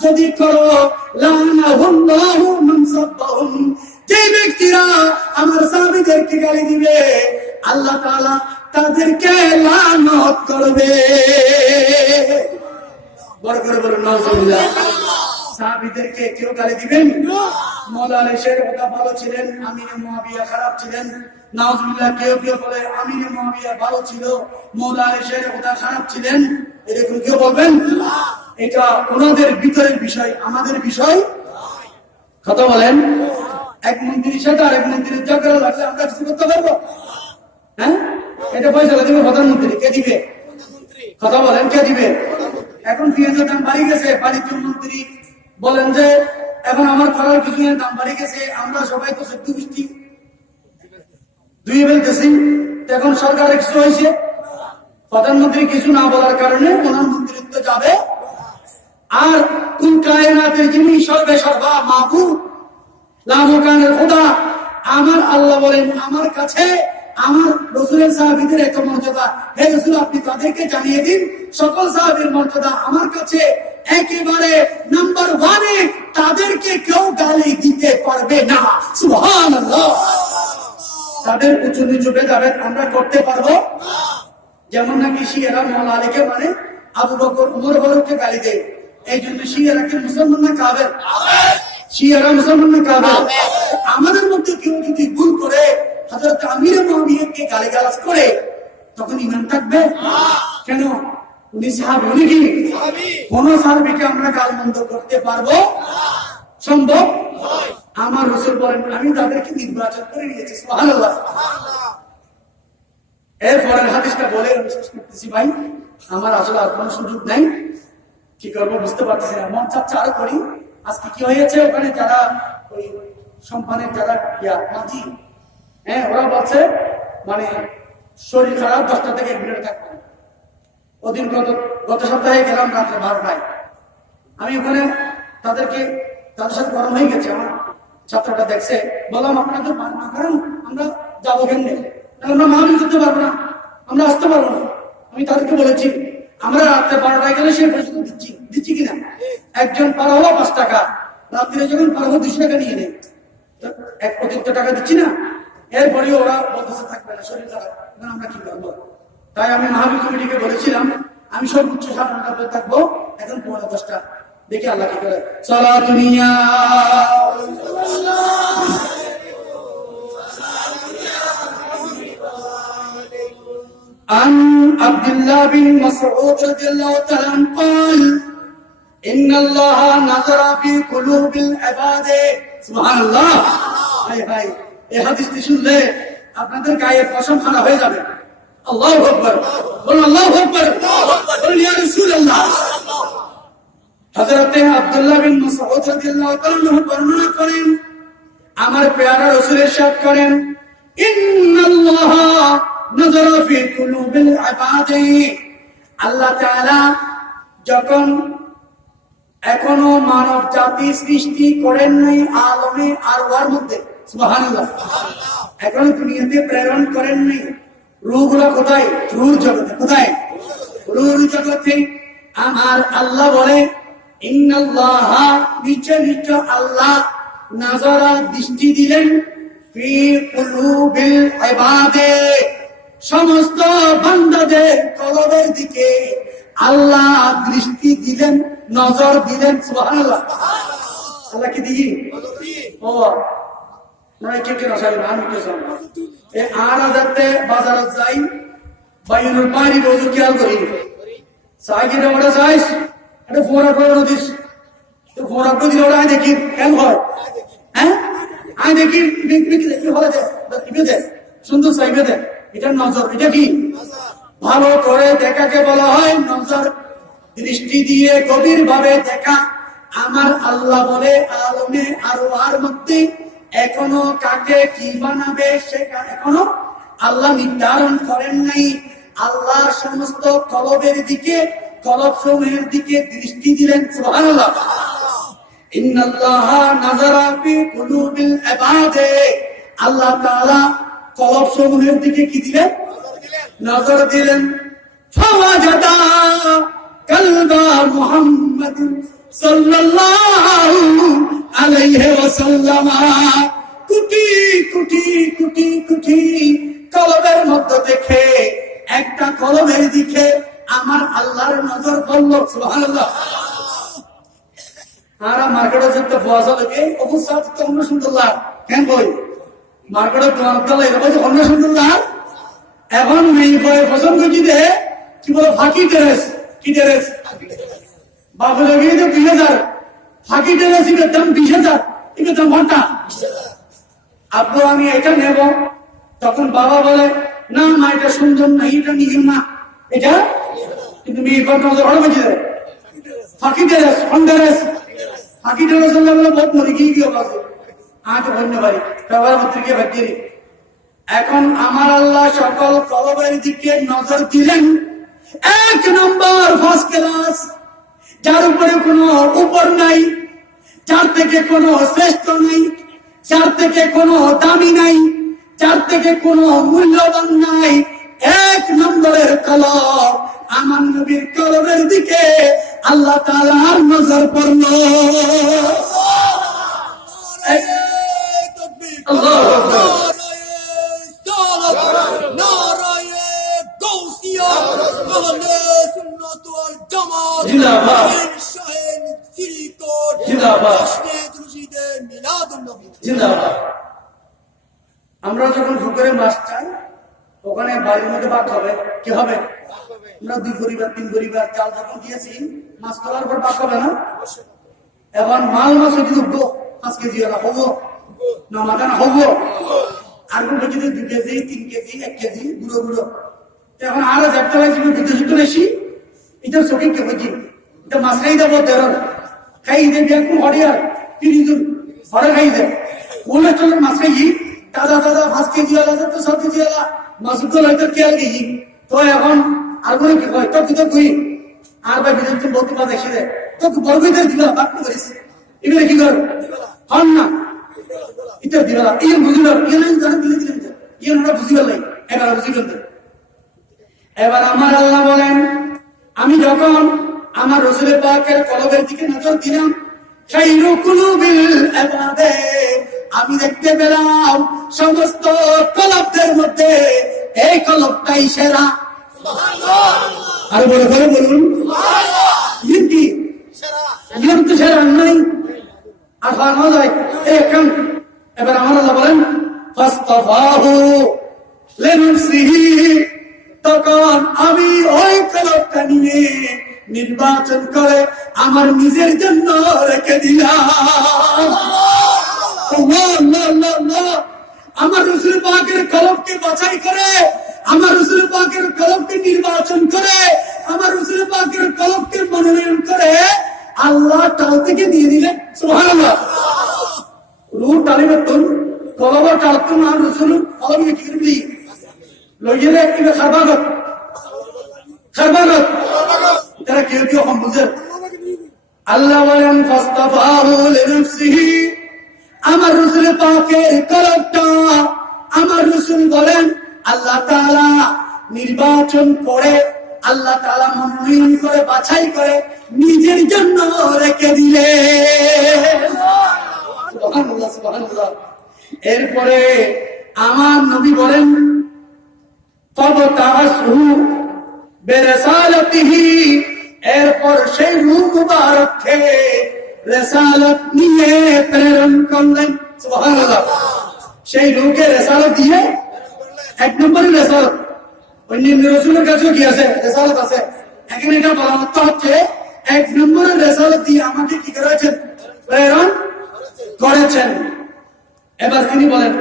যদি করো লানাহুল্লাহু মান সাব্বাহুম, যে ব্যক্তিরা আমার সাহাবীদেরকে গালি দিবে আল্লাহ তাআলা তাদেরকে লানত করবে। বড় করে বলুন নাউজুবিল্লাহ। সাহাবীদেরকে কেউ গালি দিবেন? মওলা আলী শের কথা ভালো ছিলেন, আমিরে মুয়াবিয়া খারাপ ছিলেন। নাউজুবিল্লাহ। কেউ কেউ বলে আমিরে মুয়াবিয়া ভালো ছিল, মওলা আলী শের কথা খারাপ ছিলেন। এরকম কেউ বলবেন? এটা ওনাদের ভিতরের বিষয়, আমাদের বিষয়। কথা বলেন। এক মন্ত্রীর সাথে আরেক মন্ত্রীর ঝগড়া লাগলে আমরা কিছু করতে পারবো? হ্যাঁ, এটা পয়সা দিবে প্রধানমন্ত্রী। কে দিবে? কথা বলেন, কে দিবে? এখন পেঁয়াজের দাম বাড়ি গেছে, বাণিজ্য মন্ত্রী বলেন যে এখন আমার করার কিছু দাম বাড়ি গেছে, আমরা সবাই তো সত্যি বৃষ্টি দুই ফেলতেছি। এখন সরকারের কিছু হয়েছে, প্রধানমন্ত্রী কিছু না বলার কারণে ওনার মন্ত্রিত্ব যাবে। আর কোন কায়নাতের যিনি সর্বে সর্বা মাহবুব লামকানের খোদা আমার আল্লাহ বলেন আমার কাছে আমার রাসূলের সাহাবীদের এত মর্যাদা। হে রাসূল, আপনি তাদেরকে জানিয়ে দিন সকল সাহাবীর মর্যাদা আমার কাছে একেবারে নাম্বার 1-এ, তাদেরকে কেউ গালি দিতে পারবে না। সুবহানাল্লাহ। তাদের উঁচু নিচু ভেদাভেদ আমরা করতে পারবো? যেমন নাকি শিয়ারা মওলা আলীকে মানে আবু বকর উমর ফারুককে গালি দেয়, এই জন্য শিয়ারা কি মুসলমান না কাফের? শিয়ারা মুসলমান না কাফের? আমাদের মধ্যে কেউ যদি ভুল করে হযরত আমির মুআবিয়াকে গালিগালাজ করে তখন ঈমান থাকবে? কেন? উনি সাহাবী। উনি কি কোন সাহাবীকে আমরা গালমন্দ করতে পারবো? সম্ভব? আমার রাসূল বলেন আমি তাদেরকে নির্বাচন করে নিয়েছি। সুবহানাল্লাহ। এরপরের হাদিসটা বলে আমি শেষ করতেছি। ভাই, আমার আসলে আর কোনো সুযোগ নাই, কি করবো বুঝতে পারতেছি না। মন চাচ্ছে আরো করি। আজকে কি হয়েছে, ওখানে যারা ওই সম্পানের যারা মাঝি, হ্যাঁ, ওরা বলছে মানে শরীর খারাপ, 10টা থেকে 1 মিনিট থাকবে। ওদিন গত সপ্তাহে গেলাম রাত্রে 12টায়। আমি ওখানে তাদের সাথে গরম হয়ে গেছে। আমার ছাত্রটা দেখছে, বললাম আপনাদের না করেন আমরা যাবো কেমনে, আমরা মাহফিল করতে পারবো না, আমরা আসতে পারবো না। আমি তাদেরকে বলেছি আমরা রাত্রে 12টায় গেলে সে পর্যন্ত দিচ্ছি কিনা। একজন পার হওয়া 5 টাকা, রাত্রে যখন পার হবো 200 টাকা নিয়ে নেয়, এক অতিরিক্ত টাকা দিচ্ছি না। এরপরে ওরা বলতেছে থাকবে না, শরীর খারাপ, আমরা কি করবো? তাই আমি মাহফিল কমিটিকে বলেছিলাম আমি সর্বোচ্চ 9:30 থাকবো, এখন 9:45। দেখি আল্লাহ কি করে। সালাতুনিয়া عن عبد الله بن مسعود رضي الله تعالى عنه قال ইন্নাল্লাহা নাযারা ফি কুলুবিল ইবাদে। সুবহানাল্লাহ। হায় হায়, এই হাদিসটি শুনলে আপনাদের গায়ে পশম খাড়া হয়ে যাবে। আল্লাহু আকবার, বলুন আল্লাহু আকবার, বলুন ইয়া রাসূলুল্লাহ। হযরত আব্দুল্লাহ বিন মাসউদ রাদিয়াল্লাহু তাআলা বর্ণনা করেন, আমার পেয়ারা রাসূল ইরশাদ করেন, ইন্নাল্লাহা নাযারা ফি কুলুবিল ইবাদে। আল্লাহ তাআলা যখন এখনো মানব জাতি সৃষ্টি করেন নাই আলমে আরওয়ার মধ্যে, সুবহানাল্লাহ, এখনো দুনিয়াতে প্রেরণ করেন নাই, রূহগুলো কোথায়? রূহ জগতে। কোথায়? রূহ জগতে। আমার আল্লাহ বলে, ইন্নাল্লাহা, নিশ্চয় আল্লাহ, নাযারা, দৃষ্টি দিলেন, ফি কুলুবিল ইবাদে, সমস্ত বান্দাদের কলবের দিকে আল্লাহ দৃষ্টি দিলেন, নজর দিলেন। সুবহানাল্লাহ। আল্লাহ কি দিই? ও নয় কে কে রসাই নাম কে সব এ আর আদাতে বাজারত যাই বাইনুল পানি বজু খেয়াল করি সাইকেলে ওটা যাইস এটা ফোরা করে দিস তো ফোরা করে দিলে ওটা দেখি কেন হয়, হ্যাঁ আই দেখি কি হলে দে সুন্দর সাইবে দে, এটা নজর। এটা কি? ভালো করে দেখাকে বলা হয় নজর, দৃষ্টি দিয়ে গভীর ভাবে দেখা। আমার আল্লাহ বলে আলমে আরওয়ার মধ্যে এখনো কাকে কি বানাবে সেটা এখনো আল্লাহ নির্ধারণ করেন নাই। আল্লাহ সমস্ত কলবের দিকে, কলব সমূহের দিকে দৃষ্টি দিলেন। সুবহানাল্লাহ। ইন্নাল্লাহা নাযারা ফি কুলুবিল ইবাদে, আল্লাহ তাআলা কলব সমূহের দিকে কি দিলেন? নজর দিলেন। ফাওয়াজাদা কালবা মুহাম্মাদ সাল্লাল্লাহু আলাইহি ওয়াসাল্লাম, কোটি কোটি কোটি কোটি কলবের মধ্যে দেখে একটা কলবের দিকে আমার আল্লাহর নজর পড়ল। সুবহানাল্লাহ। আর মার্কেটে যেতে বসা থেকে অবস্থা তো অন্য সুন্দর লাগ কেন কই মার্কেটে তোমার এরকম অন্য সুন্দর লাগ। এখন মেয়ে পছন্দ কি দে কি বলো ফাঁকি টেরেস, কি টেরেস বাবু লাগিয়ে তো 20,000, ফাঁকি টেরেস এর দাম 20,000, এর দাম ঘন্টা। আব্বু আমি এটা নেব, তখন বাবা বলে না মা এটা সুন্দর না, এটা নিও না, এটা কিন্তু মেয়ে নজর ভালো বেঁচে দেয়। ফাঁকি টেরেস, ফন্ডারেস, ফাঁকি টেরেস হলে বলে বহুত মরে গিয়ে বাজে আজ ধন্যবাদ ব্যবহার পত্রিকে ভাগ্যেরি। এখন আমার আল্লাহ সকল কলবের দিকে নজর দিলেন। এক নম্বর ফার্স্ট ক্লাস, যার উপরে কোনো উপর নাই, যার থেকে কোনো শ্রেষ্ঠ নাই, যার থেকে কোনো দামি নাই, যার থেকে কোনো মূল্যবান নাই, এক নম্বরের কলব আমার নবীর কলবের দিকে আল্লাহ তাআলার নজর পড়ল। আল্লাহু আকবার। আমরা যখন ফুকরে মাছ চাই ওখানে বাড়ির মধ্যে ভাগ হবে, কি হবে? আমরা 2 পরিবার 3 পরিবার চাল যখন দিয়েছি মাছ তোলার পর ভাগ হবে না? এখন মাছ যদি উঠবো 5 কেজি ওরা হবো না মাথা না হবো, আর কোন কেজি 2 কেজি 3 কেজি 1 কেজি গুঁড়ো গুঁড়ো। এখন আর একটা লাগছে বিদ্যুৎ বেশি, এটা চোখে কে বুঝি এটা মাছ খাই দেবো দেড় খাই দে বিয়াকুম হরিয়ার 30 জন ঘরে খাই দে বলে চলে মাছ খাই তাজা তাজা 5 কেজি ওলা তো 7 কেজি ওলা মাছ তো হয়তো কে গেছি। তো এখন আর কোনো কি হয় তো তুই তুই আর ভাই বিদ্যুৎ তো বহুত মাছ দেখি দে তো বড় কইতে দিবা বাপ করিস এবারে কি কর হন না এটা দিবা এই বুঝিল এই জানেন দিলে দিলেন এই ওরা বুঝিবার নাই এবার বুঝিবেন। এবার আমার আল্লাহ বলেন আমি যখন আমার রাসূলের পাকের কলবের দিকে নজর দিলাম, খায়রু কুলুবিল ইবাদে, আমি দেখতে পেলাম সমস্ত কলবদের মধ্যে এই কলবটাই সেরা। সুবহানাল্লাহ। আর বলে বলে বলুন সুবহানাল্লাহ। কি সেরা? ইন তো সেরা নাই আর ফানো যায় এখন। এবার আমার আল্লাহ বলেন ফাস্তাফাহু লিনাফসিহি, তখন আমি ওই কলবটা নিয়ে নির্বাচন করে আমার নিজের জন্য রেখে দিলাম। আমার রাসূল পাকের কলবকে বাছাই করে, আমার রাসূল পাকের কলবকে নির্বাচন করে, আমার রাসূল পাকের কলবকে মনোনয়ন করে আল্লাহ টাল থেকে দিয়ে দিলেন। সুবহানাল্লাহ। রূহ টালিবে তুন কলব টালতুন আর রাসূল কলবে কি করবি লইলে কি খারবাগত খারবাগত তারা কেউ কেউ কম বুঝে। আল্লাহ বলেন ফাস্তাফাহু লিনাফসিহি, আমার রাসূল পাকের কলবটা আমার রাসূল বলেন আল্লাহ তাআলা নির্বাচন করে, আল্লাহ তাআলা মনোনয়ন করে, বাছাই করে নিজের জন্য রেখে দিলেন। সুবহানাল্লাহ সুবহানাল্লাহ। এরপরে আমার নবী বলেন ফাবতাসহু বিরিসালাতিহি, এরপর সেই রূহ মুবারককে রিসালাত নিয়ে প্রেরণ করলেন। সুবহানাল্লাহ। সেই রূহকে রিসালাত দিয়ে, এক নম্বরে রিসালাত, অন্য রাসূলের কাছেও কি আছে? রিসালাত আছে। এখানে এটা বলা হচ্ছে এক নম্বরে রিসালাত দিয়ে আমাকে কি করেছেন? প্রেরণ করেছেন। এবার তিনি বলেন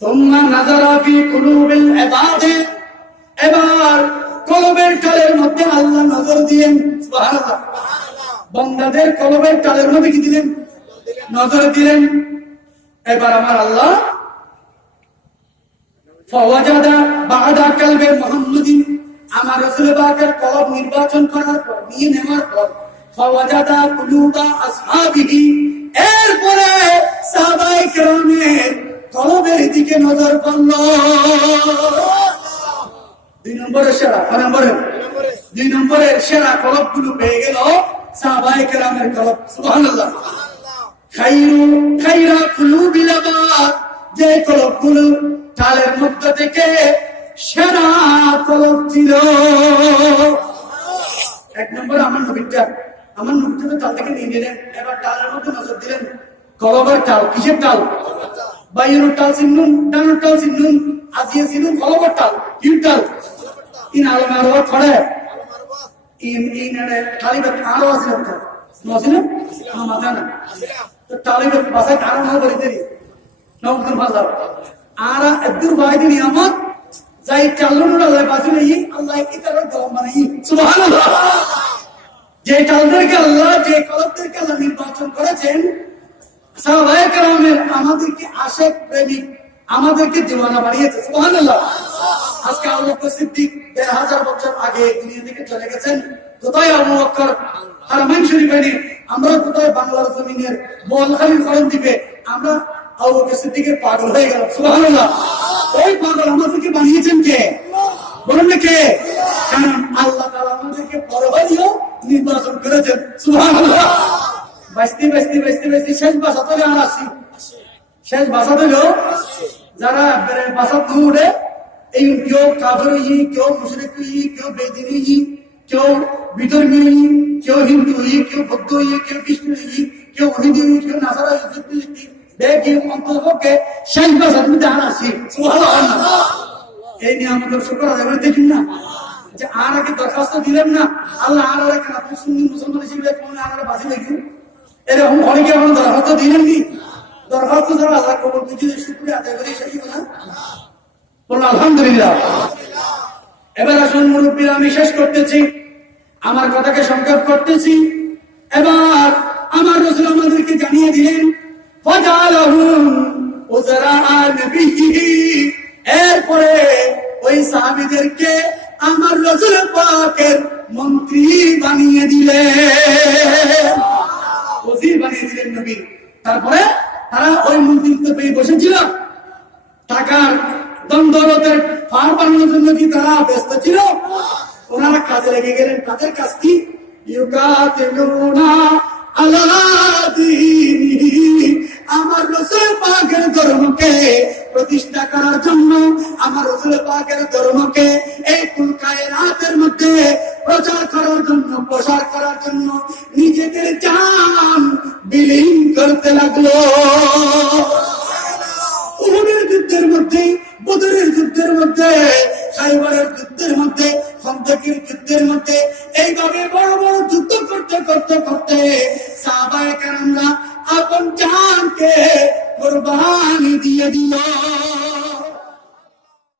তুম্মা নাযারা ফি কুলুবিল ইবাদি, এবার কলবের টালের মধ্যে আল্লাহ নজর দিলেন। সুবহানাল্লাহ। বান্দাদের কলবের টালের মধ্যে কি দিলেন? নজর দিলেন। এবার আমার আল্লাহ ফাওয়াজাদা বা'দা কলবে মুহাম্মাদিন, আমার রাসূল পাকের কলব নির্বাচন করার পর, নিয়ে নেওয়ার পর ফাওয়াজাদা কুলুবা আসহাবিহি, এরপরে সাহাবায়ে কেরামের কলবের দিকে নজর পড়ল। দুই নম্বরের সেরা, দুই নম্বরের সেরা কলবগুলো পেয়ে গেল সাহাবায়ে কেরামের কলব। সুবহানাল্লাহ। খায়রা কুলুবিল ইবাদ, যে কলবগুলো টালের মধ্য থেকে সেরা কলব ছিল। এক নম্বরে আমার নবীটা টাল থেকে নিয়ে নিলেন। এবার টালের মধ্যে নজর দিলেন। কলবের টাল, কিসের টাল? বাইরের টাল চিনুন, ডানের টাল চিনুন, আজিয়ে চিনুন, কলবের টাল কি টাল? ইন আলমার খড়ে ইন টালিবে আরো আছে নছিল না মাথা না তো টালিবে বাসায় কারণ না করে দেরি নবদন ভালো আর একদম বাইরে নিয়ামত যাই চালুন আল্লাহ বাসিলে আল্লাহ কি তার দম বানাই। সুবহানাল্লাহ। যে টালদেরকে আল্লাহ, যে কলবদেরকে আল্লাহ নির্বাচন করেছেন, সাহাবায়ে কেরামের আমাদেরকে আশিক প্রেমিক, আমাদেরকে দিওয়ানা বানিয়েছে। সুবহানাল্লাহ। আজকে আবু বকর সিদ্দিক ১৫০০ বছর আগে দুনিয়া থেকে চলে গেছেন। কোথায় আবু বকর হারমাইন শরীফে, আমরা কোথায় বাংলার জমিনের বোয়ালখালীর করণ দ্বীপে আমরা আবু বকর সিদ্দিকের পাগল হয়ে গেলাম। সুবহানাল্লাহ। ওই পাগল আমাদেরকে বানিয়েছেন কে? বলুন না কে? কারণ আল্লাহ তাআলা আমাদেরকে বড় হলেও নির্বাচন করেছেন। সুবহানাল্লাহ। বাঁচতে বাঁচতে বাঁচতে বাঁচতে শেষ বাসা তো আর আসি, শেষ বাসা দিল যারা বাসাত না উঠে, এই কেউ কাফের, কেউ মুশরিক, কেউ বেদিনী, কেউ বিধর্মী, কেউ হিন্দু, কেউ বৌদ্ধ, কেউ খ্রিস্টান, কেউ হিন্দু, কেউ নাসারা, দেখি অন্তপক্ষে শেষ বাসা তুমি আর আসি। সুবহানাল্লাহ। এই নিয়ে আমাদের শুকর আদায় করে দেখুন না যে আর আগে দরখাস্ত দিলেন না আল্লাহ আর কেন আপনি সুন্নি মুসলমান হিসেবে কোন আর বাঁচি দেখুন, এরকম অনেকে এখন দরখাস্ত দিলেননি। দরখাস্ত ছাড়া আল্লাহ কবুল বুঝিয়ে শুকরিয়া আদায় করে সেই না বললো আলহামদুলিল্লাহ। এবার আসুন মুরব্বীরা, আমি শেষ করতেছি, আমার কথাকে সংক্ষেপ করতেছি। এবার আমার রাসূল আমাদেরকে জানিয়ে দিলেন ফাজালাহুম উযরা নবিহি, এরপরে ওই সাহাবীদেরকে আমার রাসূল পাকের মন্ত্রী বানিয়ে দিলেন, ওজির বানিয়ে দিলেন নবী। তারপরে তারা ওই মন্ত্রিত্ব পেয়ে বসেছিল। টাকার দন্দলতের ফার বানানোর জন্য কি তারা ব্যস্ত ছিল? ওনারা কাজে লেগে গেলেন। তাদের কাজ কি? ইউকাতিলুনা আলা দীনিহি, আমার রাসূল পাকের ধর্মকে প্রতিষ্ঠা করার জন্য, আমার রাসূল পাকের ধর্মকে এই কুল কায়নাতের মধ্যে প্রচার করার জন্য, প্রসার করার জন্য নিজেদের জান বিলীন করতে লাগলো।